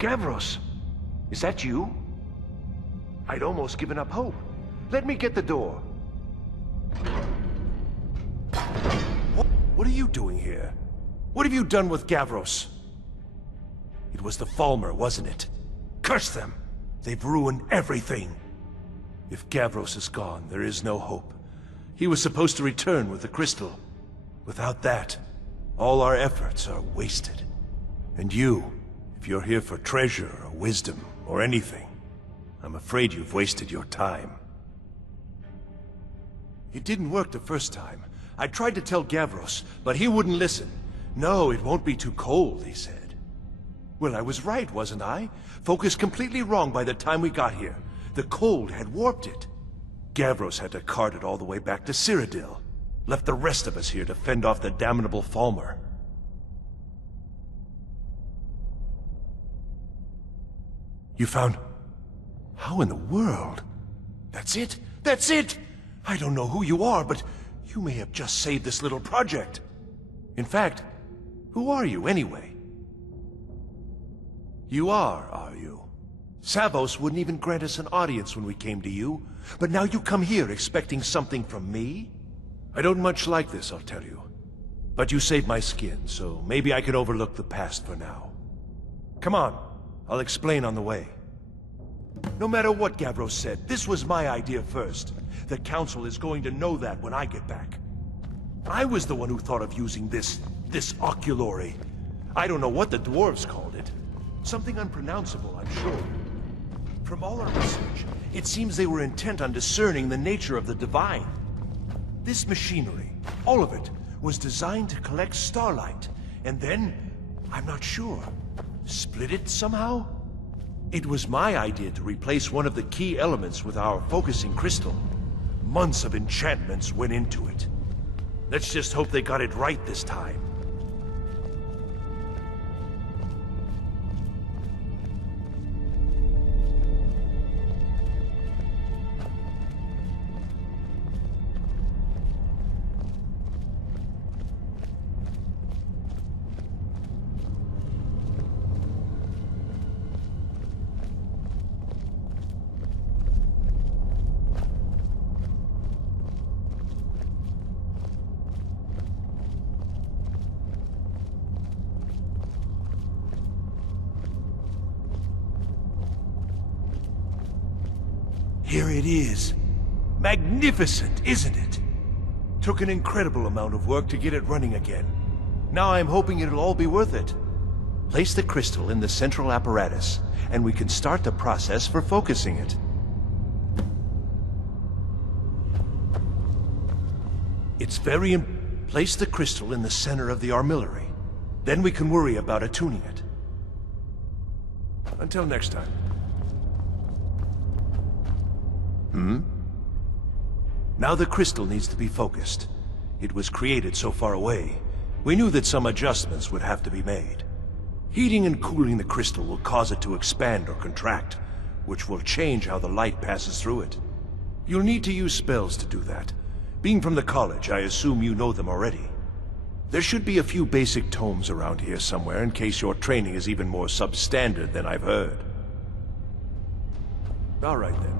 Gavros, is that you? I'd almost given up hope. Let me get the door. What are you doing here? What have you done with Gavros? It was the Falmer, wasn't it? Curse them! They've ruined everything. If Gavros is gone, there is no hope. He was supposed to return with the crystal. Without that, all our efforts are wasted. And you, if you're here for treasure or wisdom or anything, I'm afraid you've wasted your time. It didn't work the first time. I tried to tell Gavros, but he wouldn't listen. No, it won't be too cold, he said. Well, I was right, wasn't I? Focused completely wrong by the time we got here. The cold had warped it. Gavros had to cart it all the way back to Cyrodiil. Left the rest of us here to fend off the damnable Falmer. You found... How in the world? That's it? That's it! I don't know who you are, but you may have just saved this little project. In fact, who are you anyway? You are you? Savos wouldn't even grant us an audience when we came to you, but now you come here expecting something from me? I don't much like this, I'll tell you. But you saved my skin, so maybe I can overlook the past for now. Come on, I'll explain on the way. No matter what Gavros said, this was my idea first. The Council is going to know that when I get back. I was the one who thought of using this oculory. I don't know what the dwarves called it. Something unpronounceable, I'm sure. From all our research, it seems they were intent on discerning the nature of the divine. This machinery, all of it, was designed to collect starlight, and then, I'm not sure, split it somehow? It was my idea to replace one of the key elements with our focusing crystal. Months of enchantments went into it. Let's just hope they got it right this time. Here it is. Magnificent, isn't it? Took an incredible amount of work to get it running again. Now I'm hoping it'll all be worth it. Place the crystal in the central apparatus, and we can start the process for focusing it. Place the crystal in the center of the armillary. Then we can worry about attuning it. Until next time. Now the crystal needs to be focused. It was created so far away. We knew that some adjustments would have to be made. Heating and cooling the crystal will cause it to expand or contract, which will change how the light passes through it. You'll need to use spells to do that. Being from the college, I assume you know them already. There should be a few basic tomes around here somewhere in case your training is even more substandard than I've heard. All right then.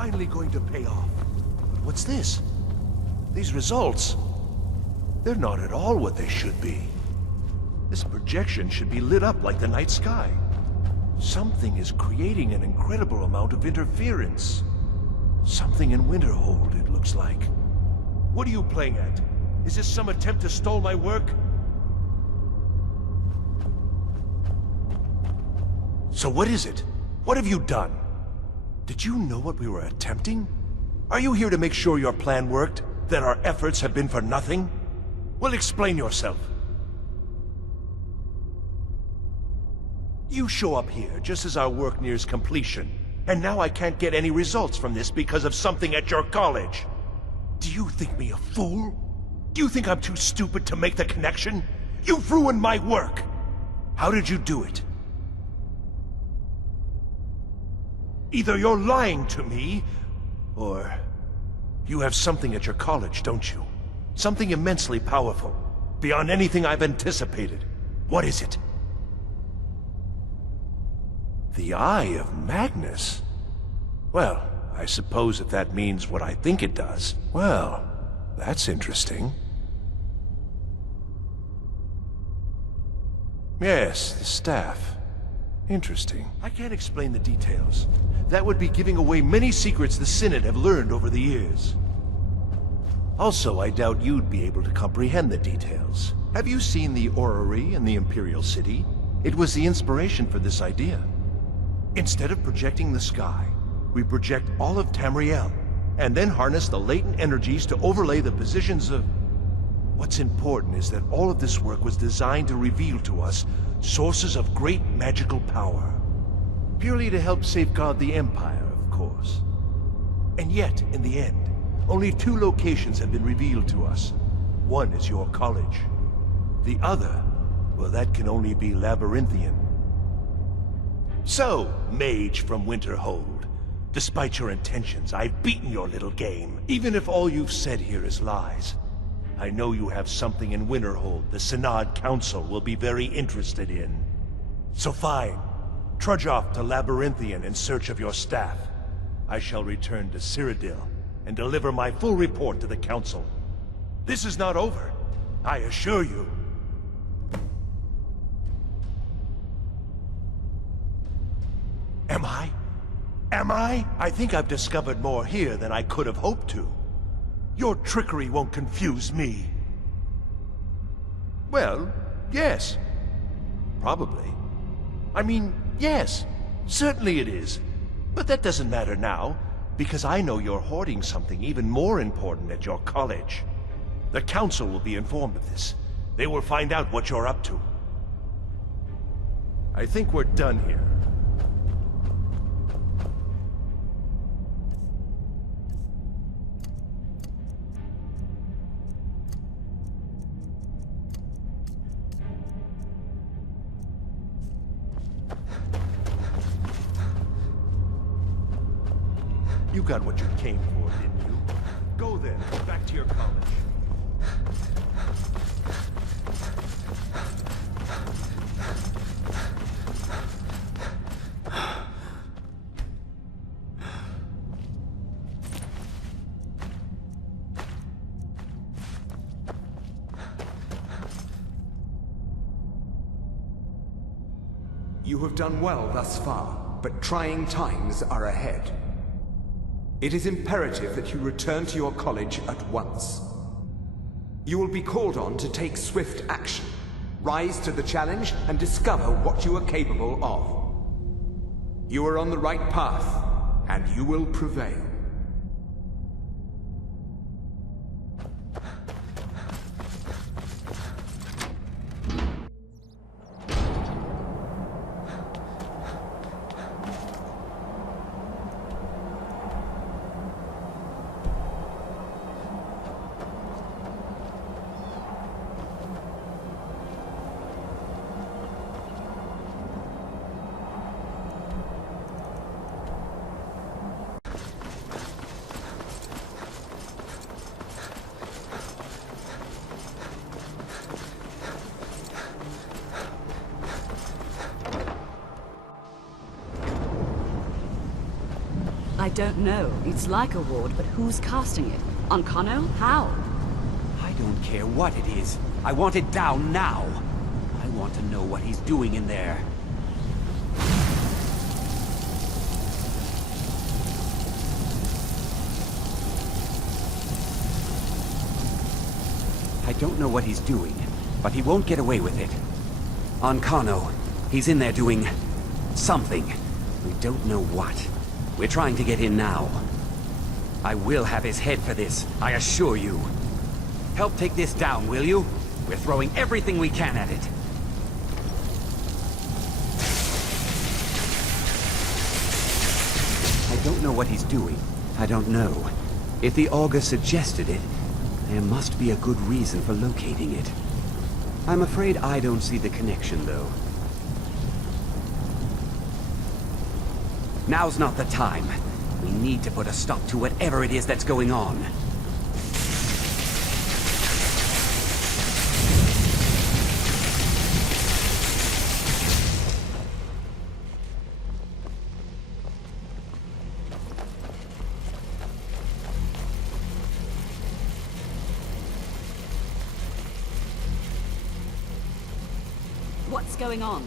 finally going to pay off. But what's this? These results, they're not at all what they should be. This projection should be lit up like the night sky. Something is creating an incredible amount of interference. Something in Winterhold, it looks like. What are you playing at? Is this some attempt to stall my work? So what is it? What have you done? Did you know what we were attempting? Are you here to make sure your plan worked? That our efforts have been for nothing? Well, explain yourself. You show up here just as our work nears completion, and now I can't get any results from this because of something at your college. Do you think me a fool? Do you think I'm too stupid to make the connection? You've ruined my work! How did you do it? Either you're lying to me, or you have something at your college, don't you? Something immensely powerful, beyond anything I've anticipated. What is it? The Eye of Magnus? Well, I suppose if that means what I think it does. Well, that's interesting. Yes, the staff. Interesting. I can't explain the details. That would be giving away many secrets the Synod have learned over the years. Also, I doubt you'd be able to comprehend the details. Have you seen the orrery in the Imperial City? It was the inspiration for this idea. Instead of projecting the sky, we project all of Tamriel, and then harness the latent energies to overlay the positions of... What's important is that all of this work was designed to reveal to us sources of great magical power. Purely to help safeguard the Empire, of course. And yet, in the end, only 2 locations have been revealed to us. One is your college. The other, well, that can only be Labyrinthian. So, mage from Winterhold, despite your intentions, I've beaten your little game. Even if all you've said here is lies, I know you have something in Winterhold the Synod Council will be very interested in. So fine, trudge off to Labyrinthian in search of your staff. I shall return to Cyrodiil and deliver my full report to the Council. This is not over, I assure you. Am I? Am I? I think I've discovered more here than I could have hoped to. Your trickery won't confuse me. Well, yes. Probably. I mean, yes. Certainly it is. But that doesn't matter now, because I know you're hoarding something even more important at your college. The Council will be informed of this. They will find out what you're up to. I think we're done here. You got what you came for, didn't you? Go then, back to your college. You have done well thus far, but trying times are ahead. It is imperative that you return to your college at once. You will be called on to take swift action, rise to the challenge, and discover what you are capable of. You are on the right path, and you will prevail. I don't know. It's like a ward, but who's casting it? On Kano? How? I don't care what it is. I want it down now. I want to know what he's doing in there. I don't know what he's doing, but he won't get away with it. On Kano, he's in there doing something. We don't know what. We're trying to get in now. I will have his head for this, I assure you. Help take this down, will you? We're throwing everything we can at it. I don't know what he's doing. I don't know. If the augur suggested it, there must be a good reason for locating it. I'm afraid I don't see the connection, though. Now's not the time. We need to put a stop to whatever it is that's going on. What's going on?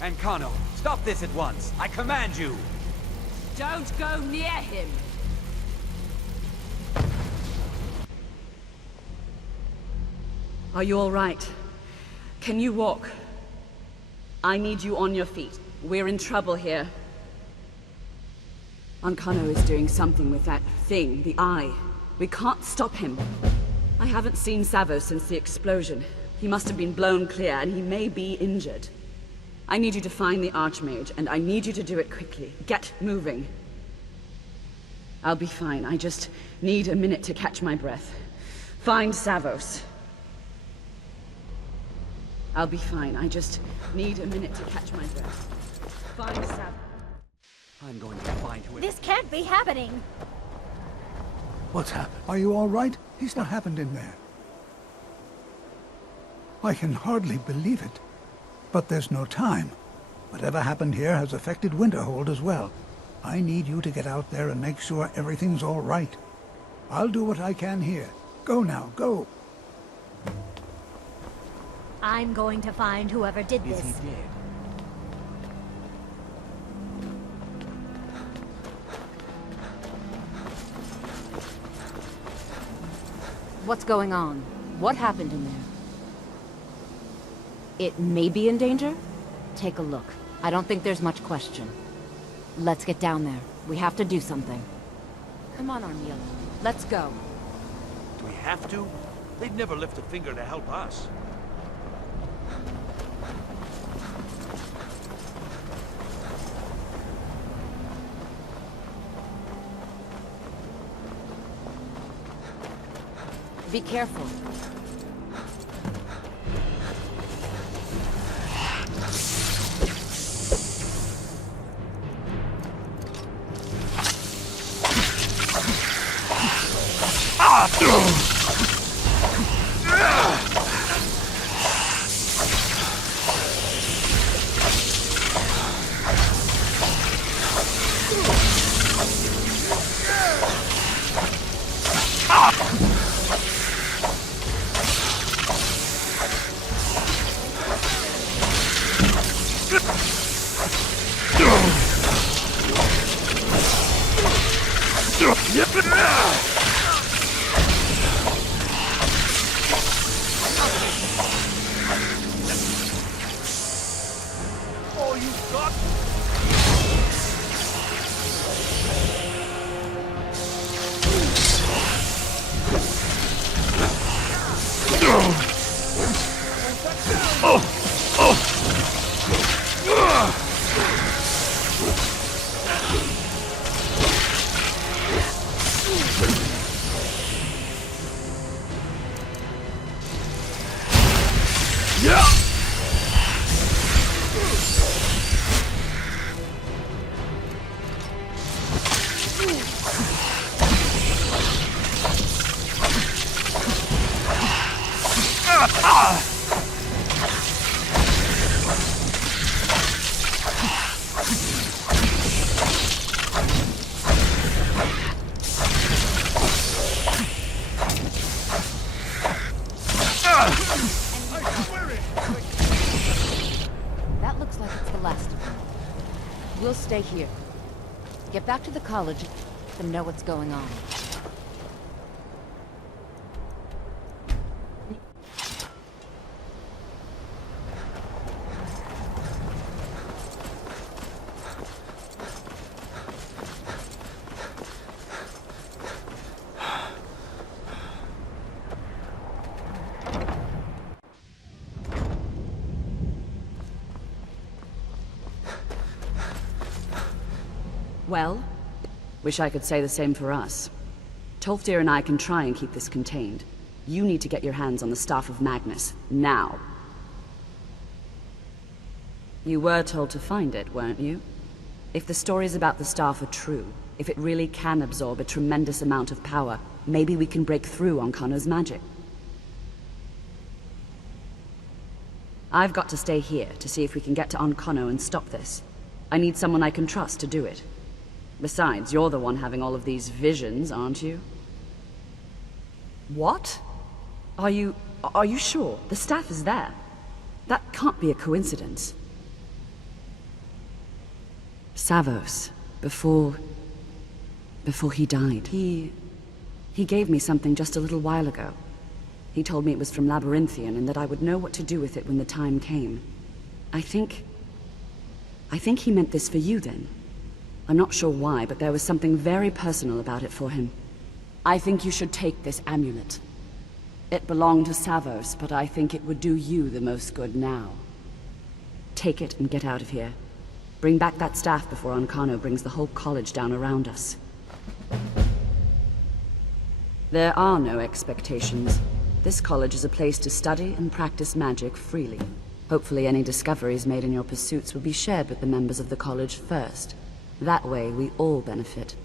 And Kano, stop this at once! I command you! Don't go near him! Are you all right? Can you walk? I need you on your feet. We're in trouble here. Ankano is doing something with that thing, the eye. We can't stop him. I haven't seen Savo since the explosion. He must have been blown clear, and he may be injured. I need you to find the arch-mage, and I need you to do it quickly. Get moving. I'll be fine. I just need a minute to catch my breath. Find Savos. I'll be fine. I just need a minute to catch my breath. Find Savos. I'm going to find whoever... This can't be happening! What's happened? Are you all right? What happened in there? I can hardly believe it. But there's no time. Whatever happened here has affected Winterhold as well. I need you to get out there and make sure everything's all right. I'll do what I can here. Go now, go. I'm going to find whoever did this. Is he dead? What's going on? What happened in there? It may be in danger? Take a look. I don't think there's much question. Let's get down there. We have to do something. Come on, Armiel. Let's go. Do we have to? They'd never lift a finger to help us. Be careful. stay here. Get back to the college and know what's going on. Well? Wish I could say the same for us. Tolfdir and I can try and keep this contained. You need to get your hands on the Staff of Magnus, now. You were told to find it, weren't you? If the stories about the Staff are true, if it really can absorb a tremendous amount of power, maybe we can break through Onkano's magic. I've got to stay here to see if we can get to Onkano and stop this. I need someone I can trust to do it. Besides, you're the one having all of these visions, aren't you? What? Are you sure? The staff is there. That can't be a coincidence. Savos, before he died, he gave me something just a little while ago. He told me it was from Labyrinthian and that I would know what to do with it when the time came. I think he meant this for you then. I'm not sure why, but there was something very personal about it for him. I think you should take this amulet. It belonged to Savos, but I think it would do you the most good now. Take it and get out of here. Bring back that staff before Onkano brings the whole college down around us. There are no expectations. This college is a place to study and practice magic freely. Hopefully any discoveries made in your pursuits will be shared with the members of the college first. That way, we all benefit.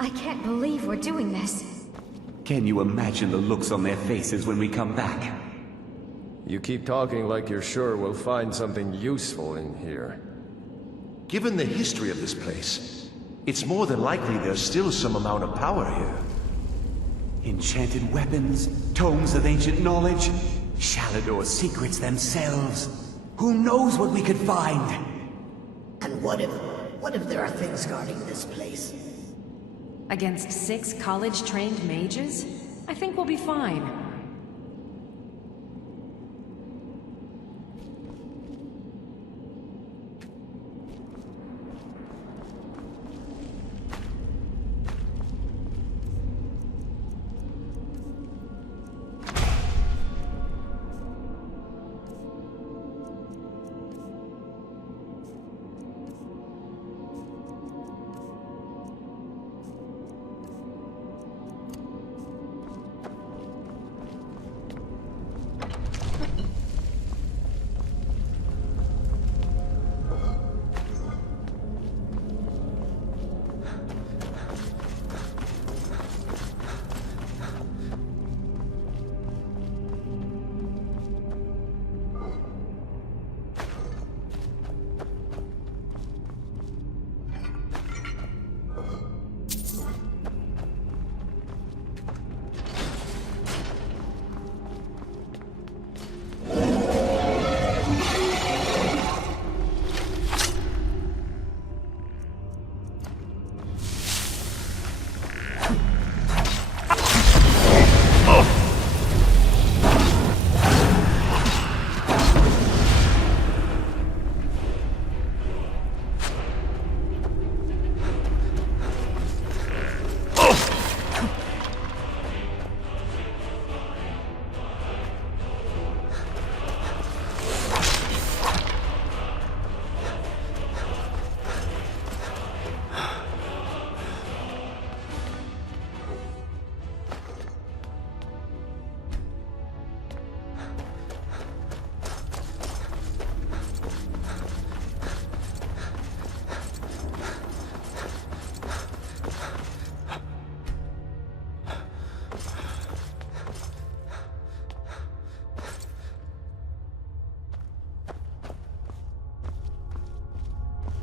I can't believe we're doing this. Can you imagine the looks on their faces when we come back? You keep talking like you're sure we'll find something useful in here. Given the history of this place, it's more than likely there's still some amount of power here. Enchanted weapons, tomes of ancient knowledge, Shalador's secrets themselves. Who knows what we could find? And what if there are things guarding this place? Against 6 college-trained mages? I think we'll be fine.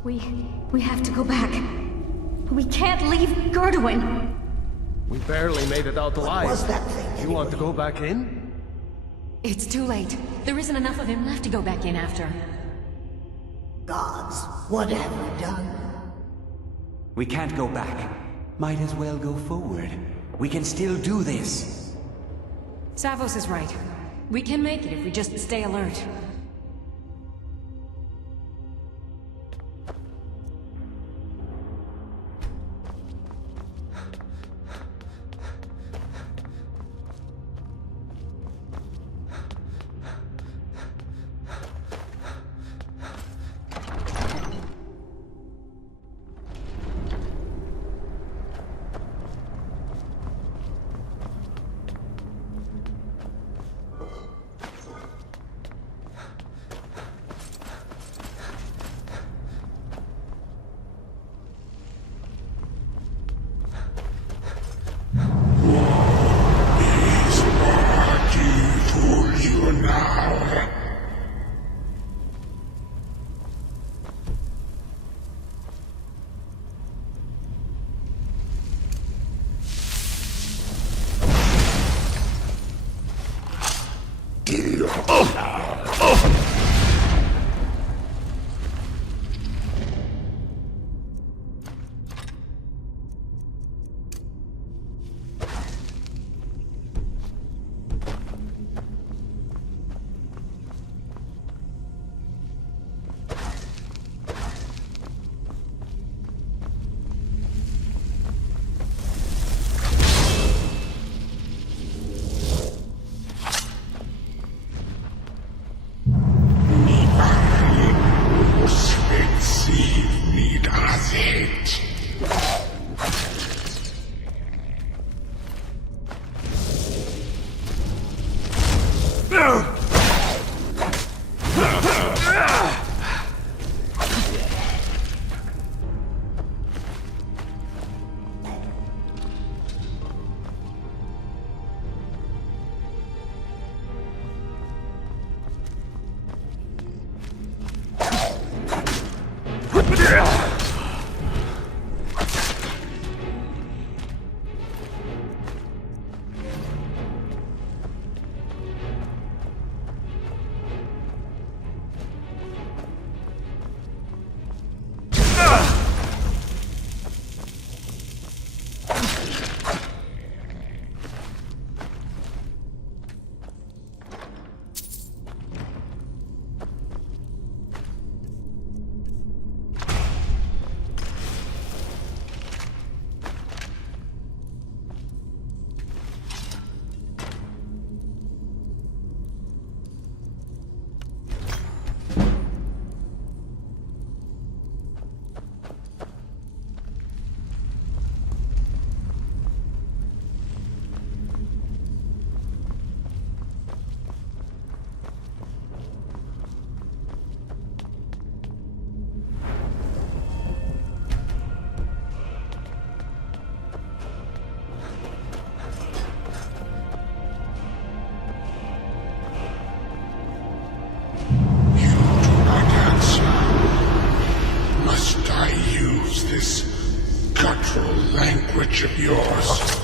We have to go back. We can't leave Gerduin. We barely made it out alive. What was that thing? You want to go back in? It's too late. There isn't enough of him left to go back in after. Gods, what have we done? We can't go back. Might as well go forward. We can still do this. Savos is right. We can make it if we just stay alert. language of yours.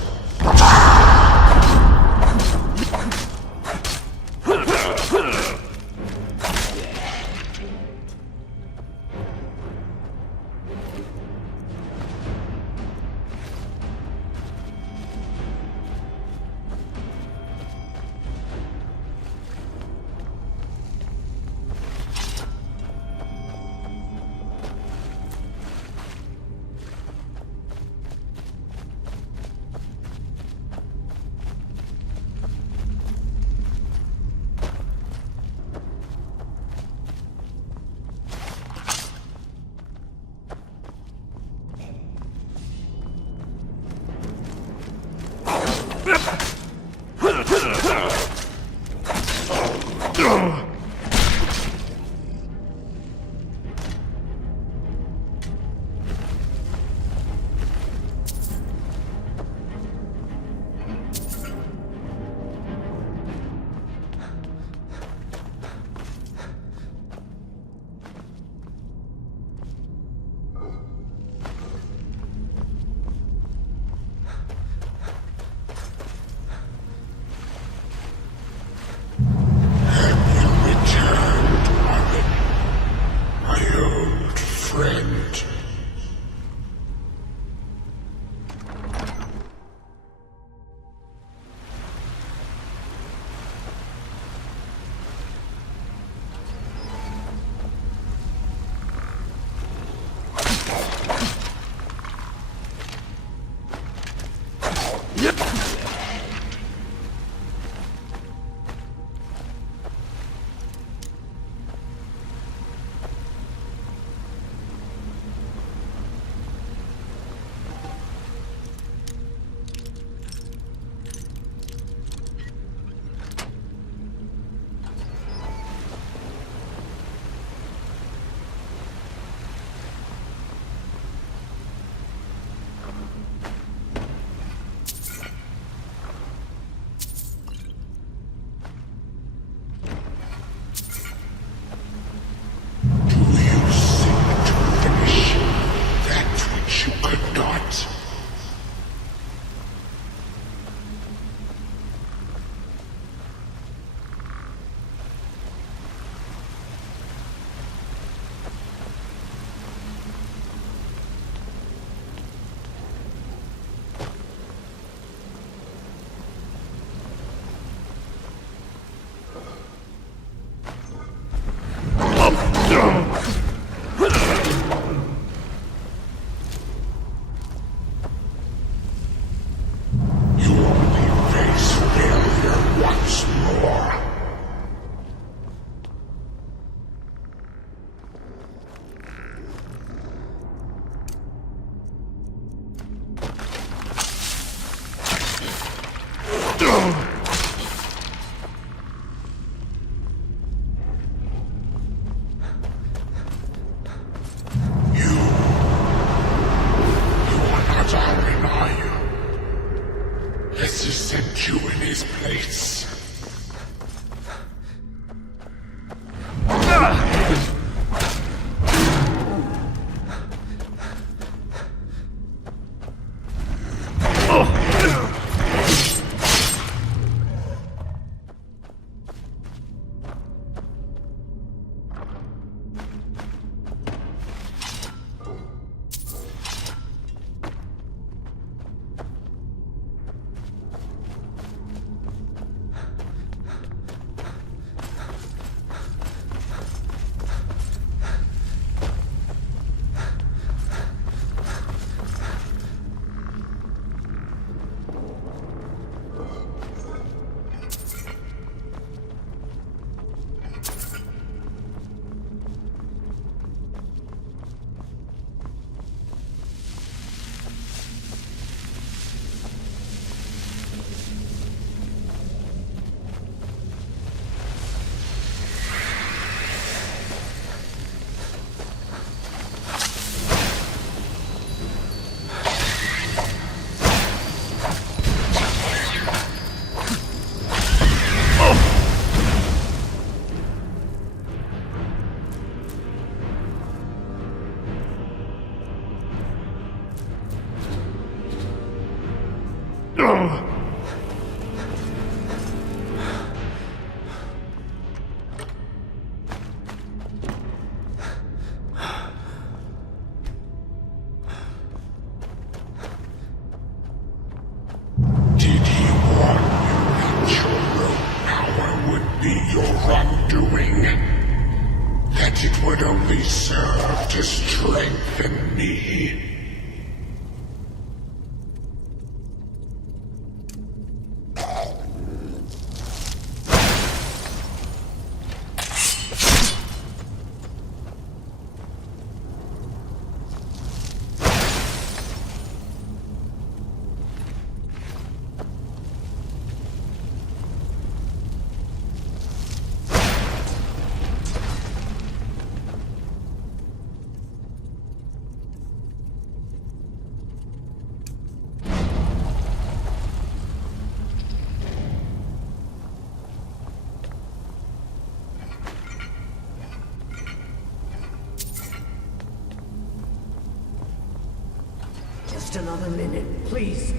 Just another minute, please.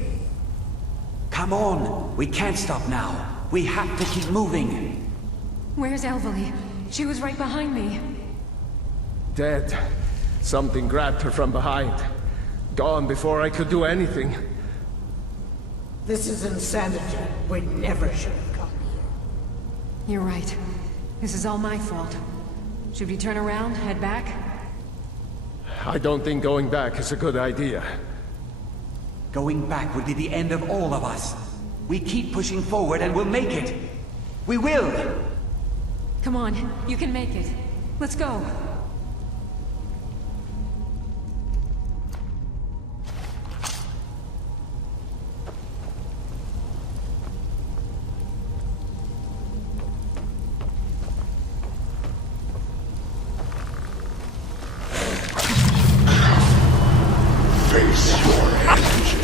Come on! We can't stop now. We have to keep moving. Where's Elvali? She was right behind me. Dead. Something grabbed her from behind. Gone before I could do anything. This is insanity. We never should have come here. You're right. This is all my fault. Should we turn around, head back? I don't think going back is a good idea. Going back would be the end of all of us. We keep pushing forward and we'll make it. We will! Come on, you can make it. Let's go. Face your energy.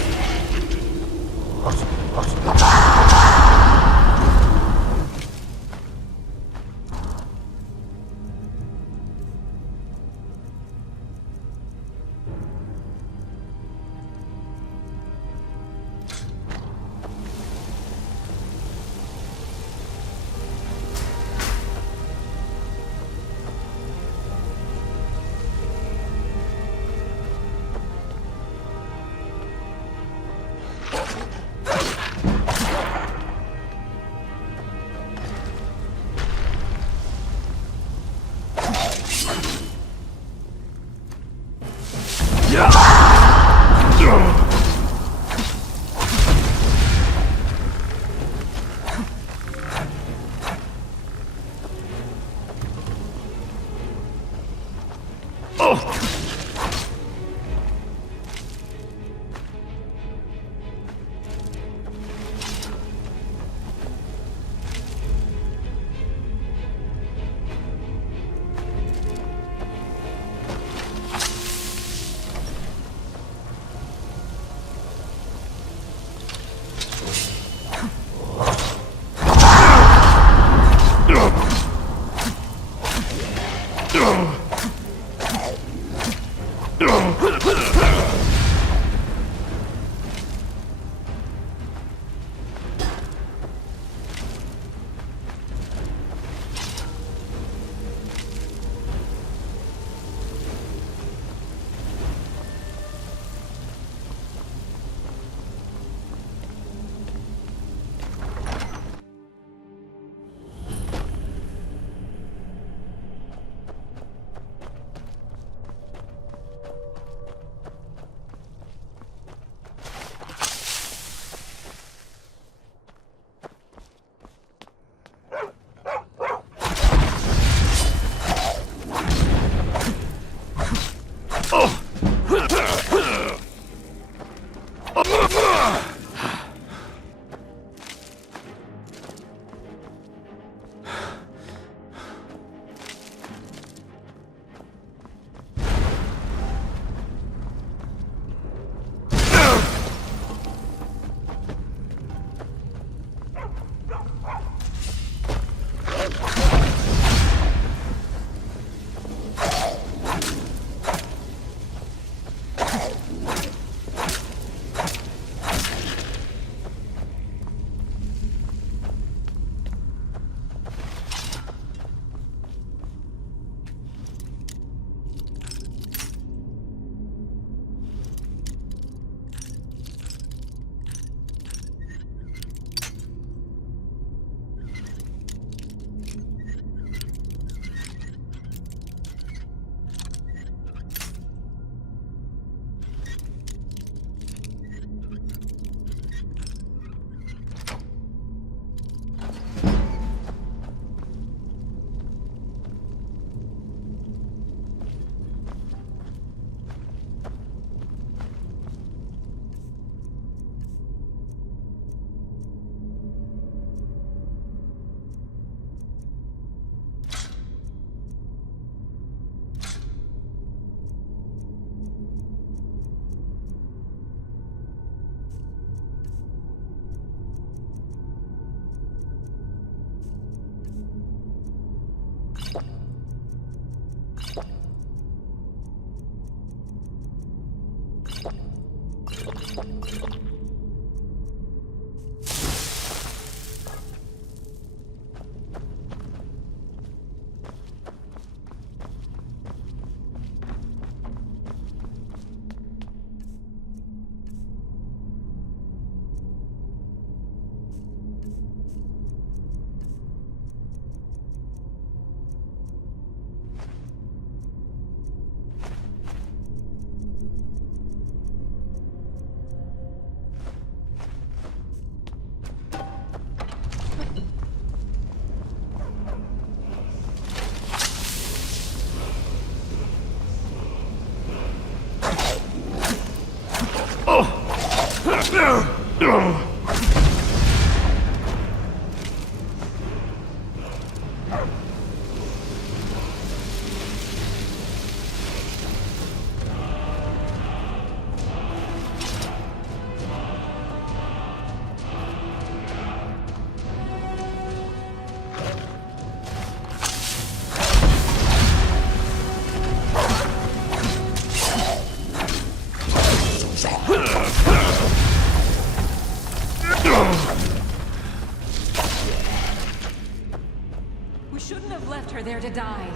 left her there to die.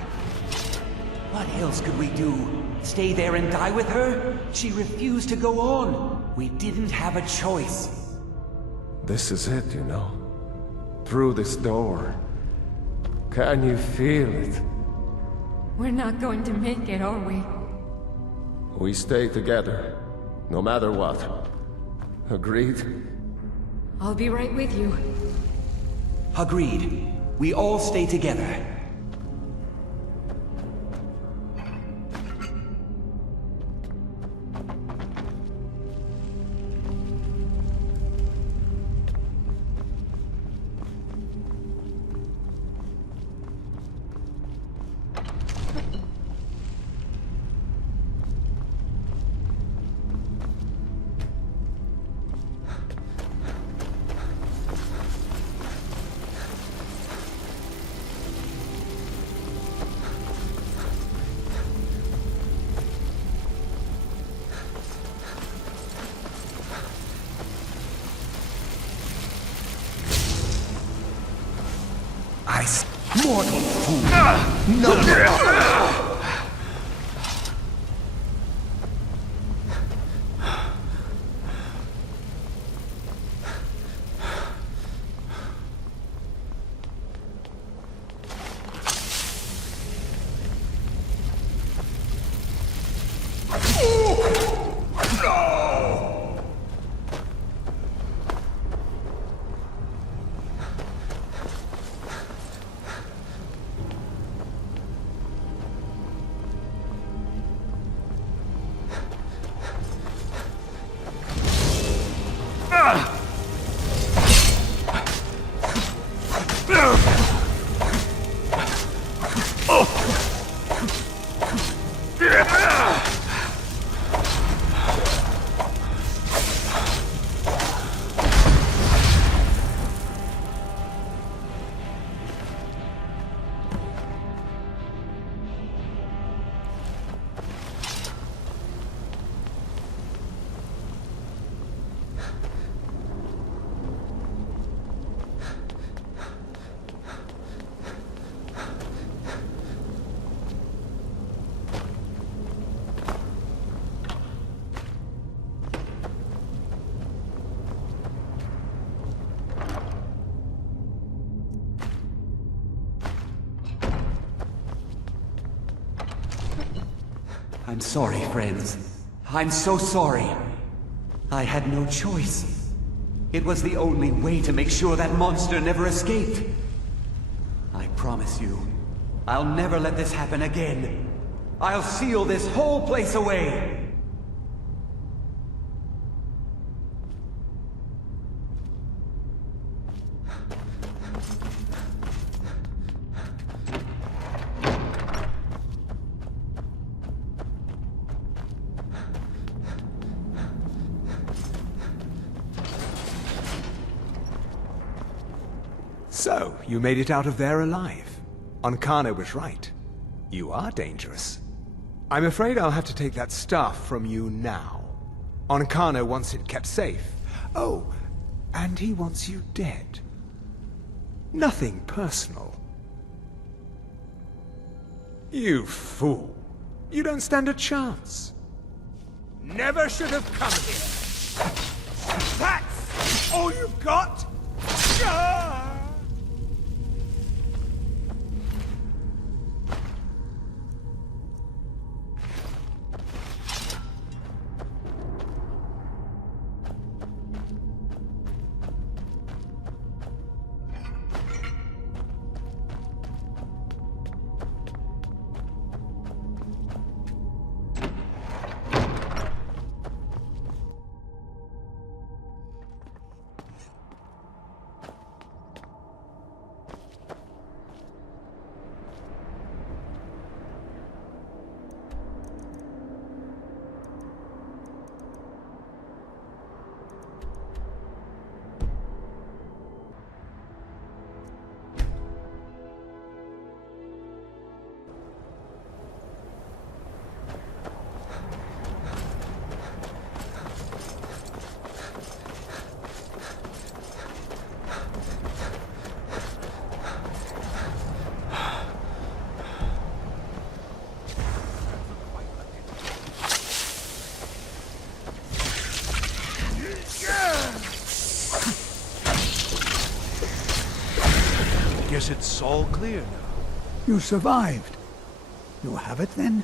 What else could we do? Stay there and die with her? She refused to go on. We didn't have a choice. This is it, you know. Through this door. Can you feel it? We're not going to make it, are we? We stay together, no matter what. Agreed? I'll be right with you. Agreed. We all stay together. Mortal fool! No! I'm sorry, friends. I'm so sorry. I had no choice. It was the only way to make sure that monster never escaped. I promise you, I'll never let this happen again. I'll seal this whole place away. So, you made it out of there alive. Ankana was right. You are dangerous. I'm afraid I'll have to take that stuff from you now. Ankana wants it kept safe. Oh, and he wants you dead. Nothing personal. You fool. You don't stand a chance. Never should have come here. That's all you've got? guess it's all clear now. You survived. You have it then?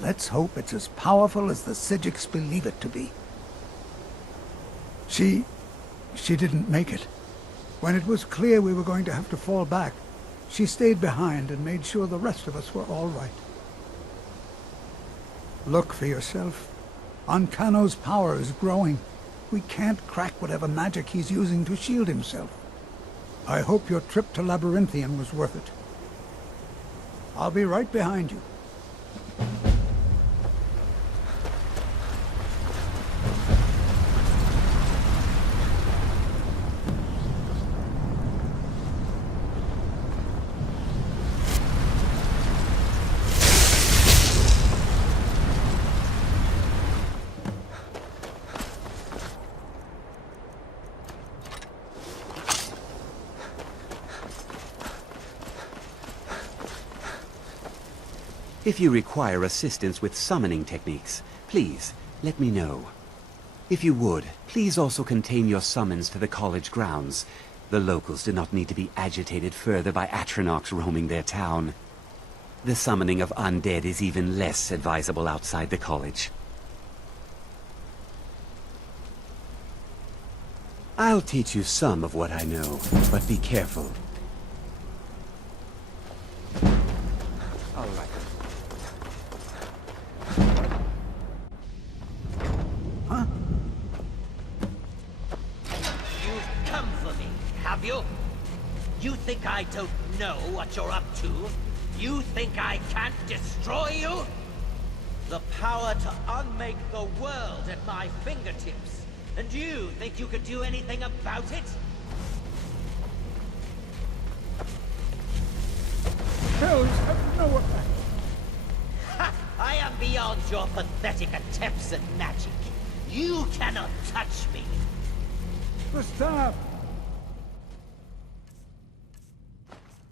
Let's hope it's as powerful as the Psijics believe it to be. She didn't make it. When it was clear we were going to have to fall back, she stayed behind and made sure the rest of us were all right. Look for yourself. Ancano's power is growing. We can't crack whatever magic he's using to shield himself. I hope your trip to Labyrinthian was worth it. I'll be right behind you. If you require assistance with summoning techniques, please let me know. If you would, please also contain your summons to the college grounds. The locals do not need to be agitated further by Atronachs roaming their town. The summoning of undead is even less advisable outside the college. I'll teach you some of what I know, but be careful. All right. Huh? You've come for me, have you? You think I don't know what you're up to? You think I can't destroy you? The power to unmake the world at my fingertips. And you think you could do anything about it? Spells have no effect. Ha! I am beyond your pathetic attempts at magic. You cannot touch me. The staff!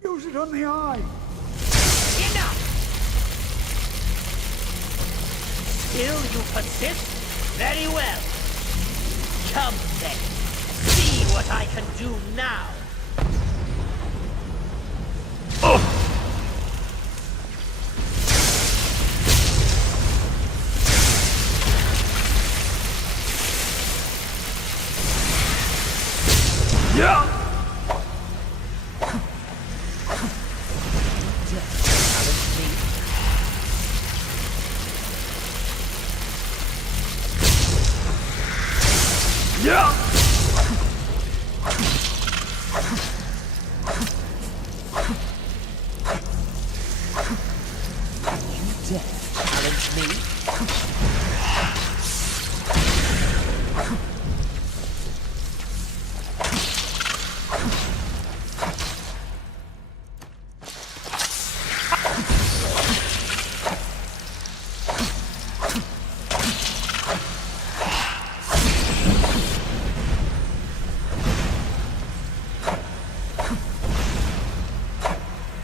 Use it on the eye! Enough! Still you persist? Very well. Come then. See what I can do now. Yeah! Yeah! You dare challenge me?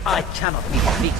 I cannot be defeated.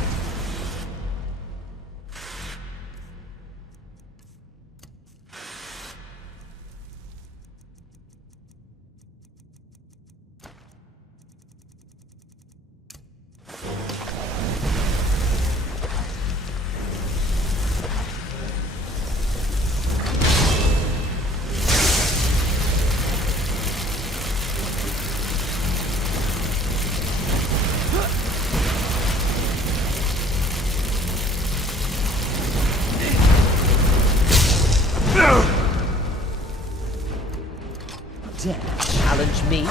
Dare challenge me?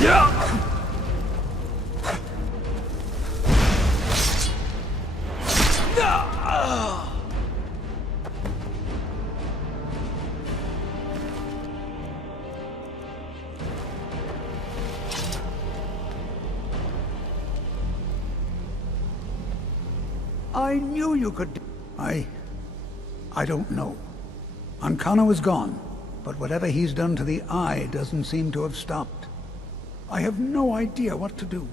Yeah! I knew you could. I don't know. Ancano is gone, but whatever he's done to the eye doesn't seem to have stopped. I have no idea what to do.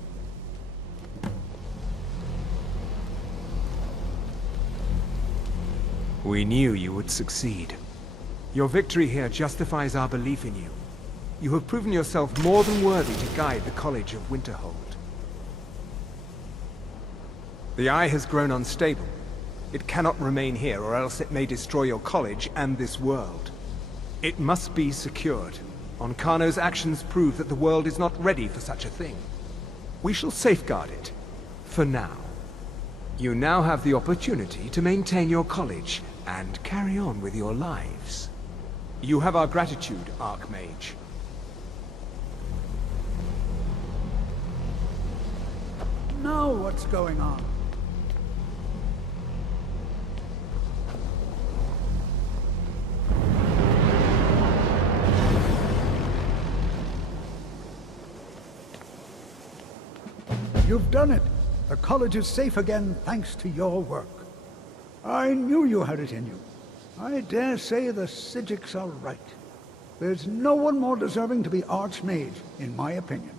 We knew you would succeed. Your victory here justifies our belief in you. You have proven yourself more than worthy to guide the College of Winterhold. The Eye has grown unstable. It cannot remain here, or else it may destroy your college and this world. It must be secured. Onkano's actions prove that the world is not ready for such a thing. We shall safeguard it. For now. You now have the opportunity to maintain your college and carry on with your lives. You have our gratitude, Arc-mage. Now what's going on? You've done it. The college is safe again thanks to your work. I knew you had it in you. I dare say the Psijics are right. There's no one more deserving to be Archmage, in my opinion.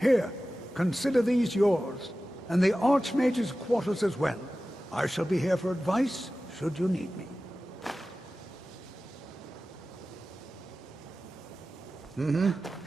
Here, consider these yours, and the Archmage's quarters as well. I shall be here for advice, should you need me. Mm-hmm.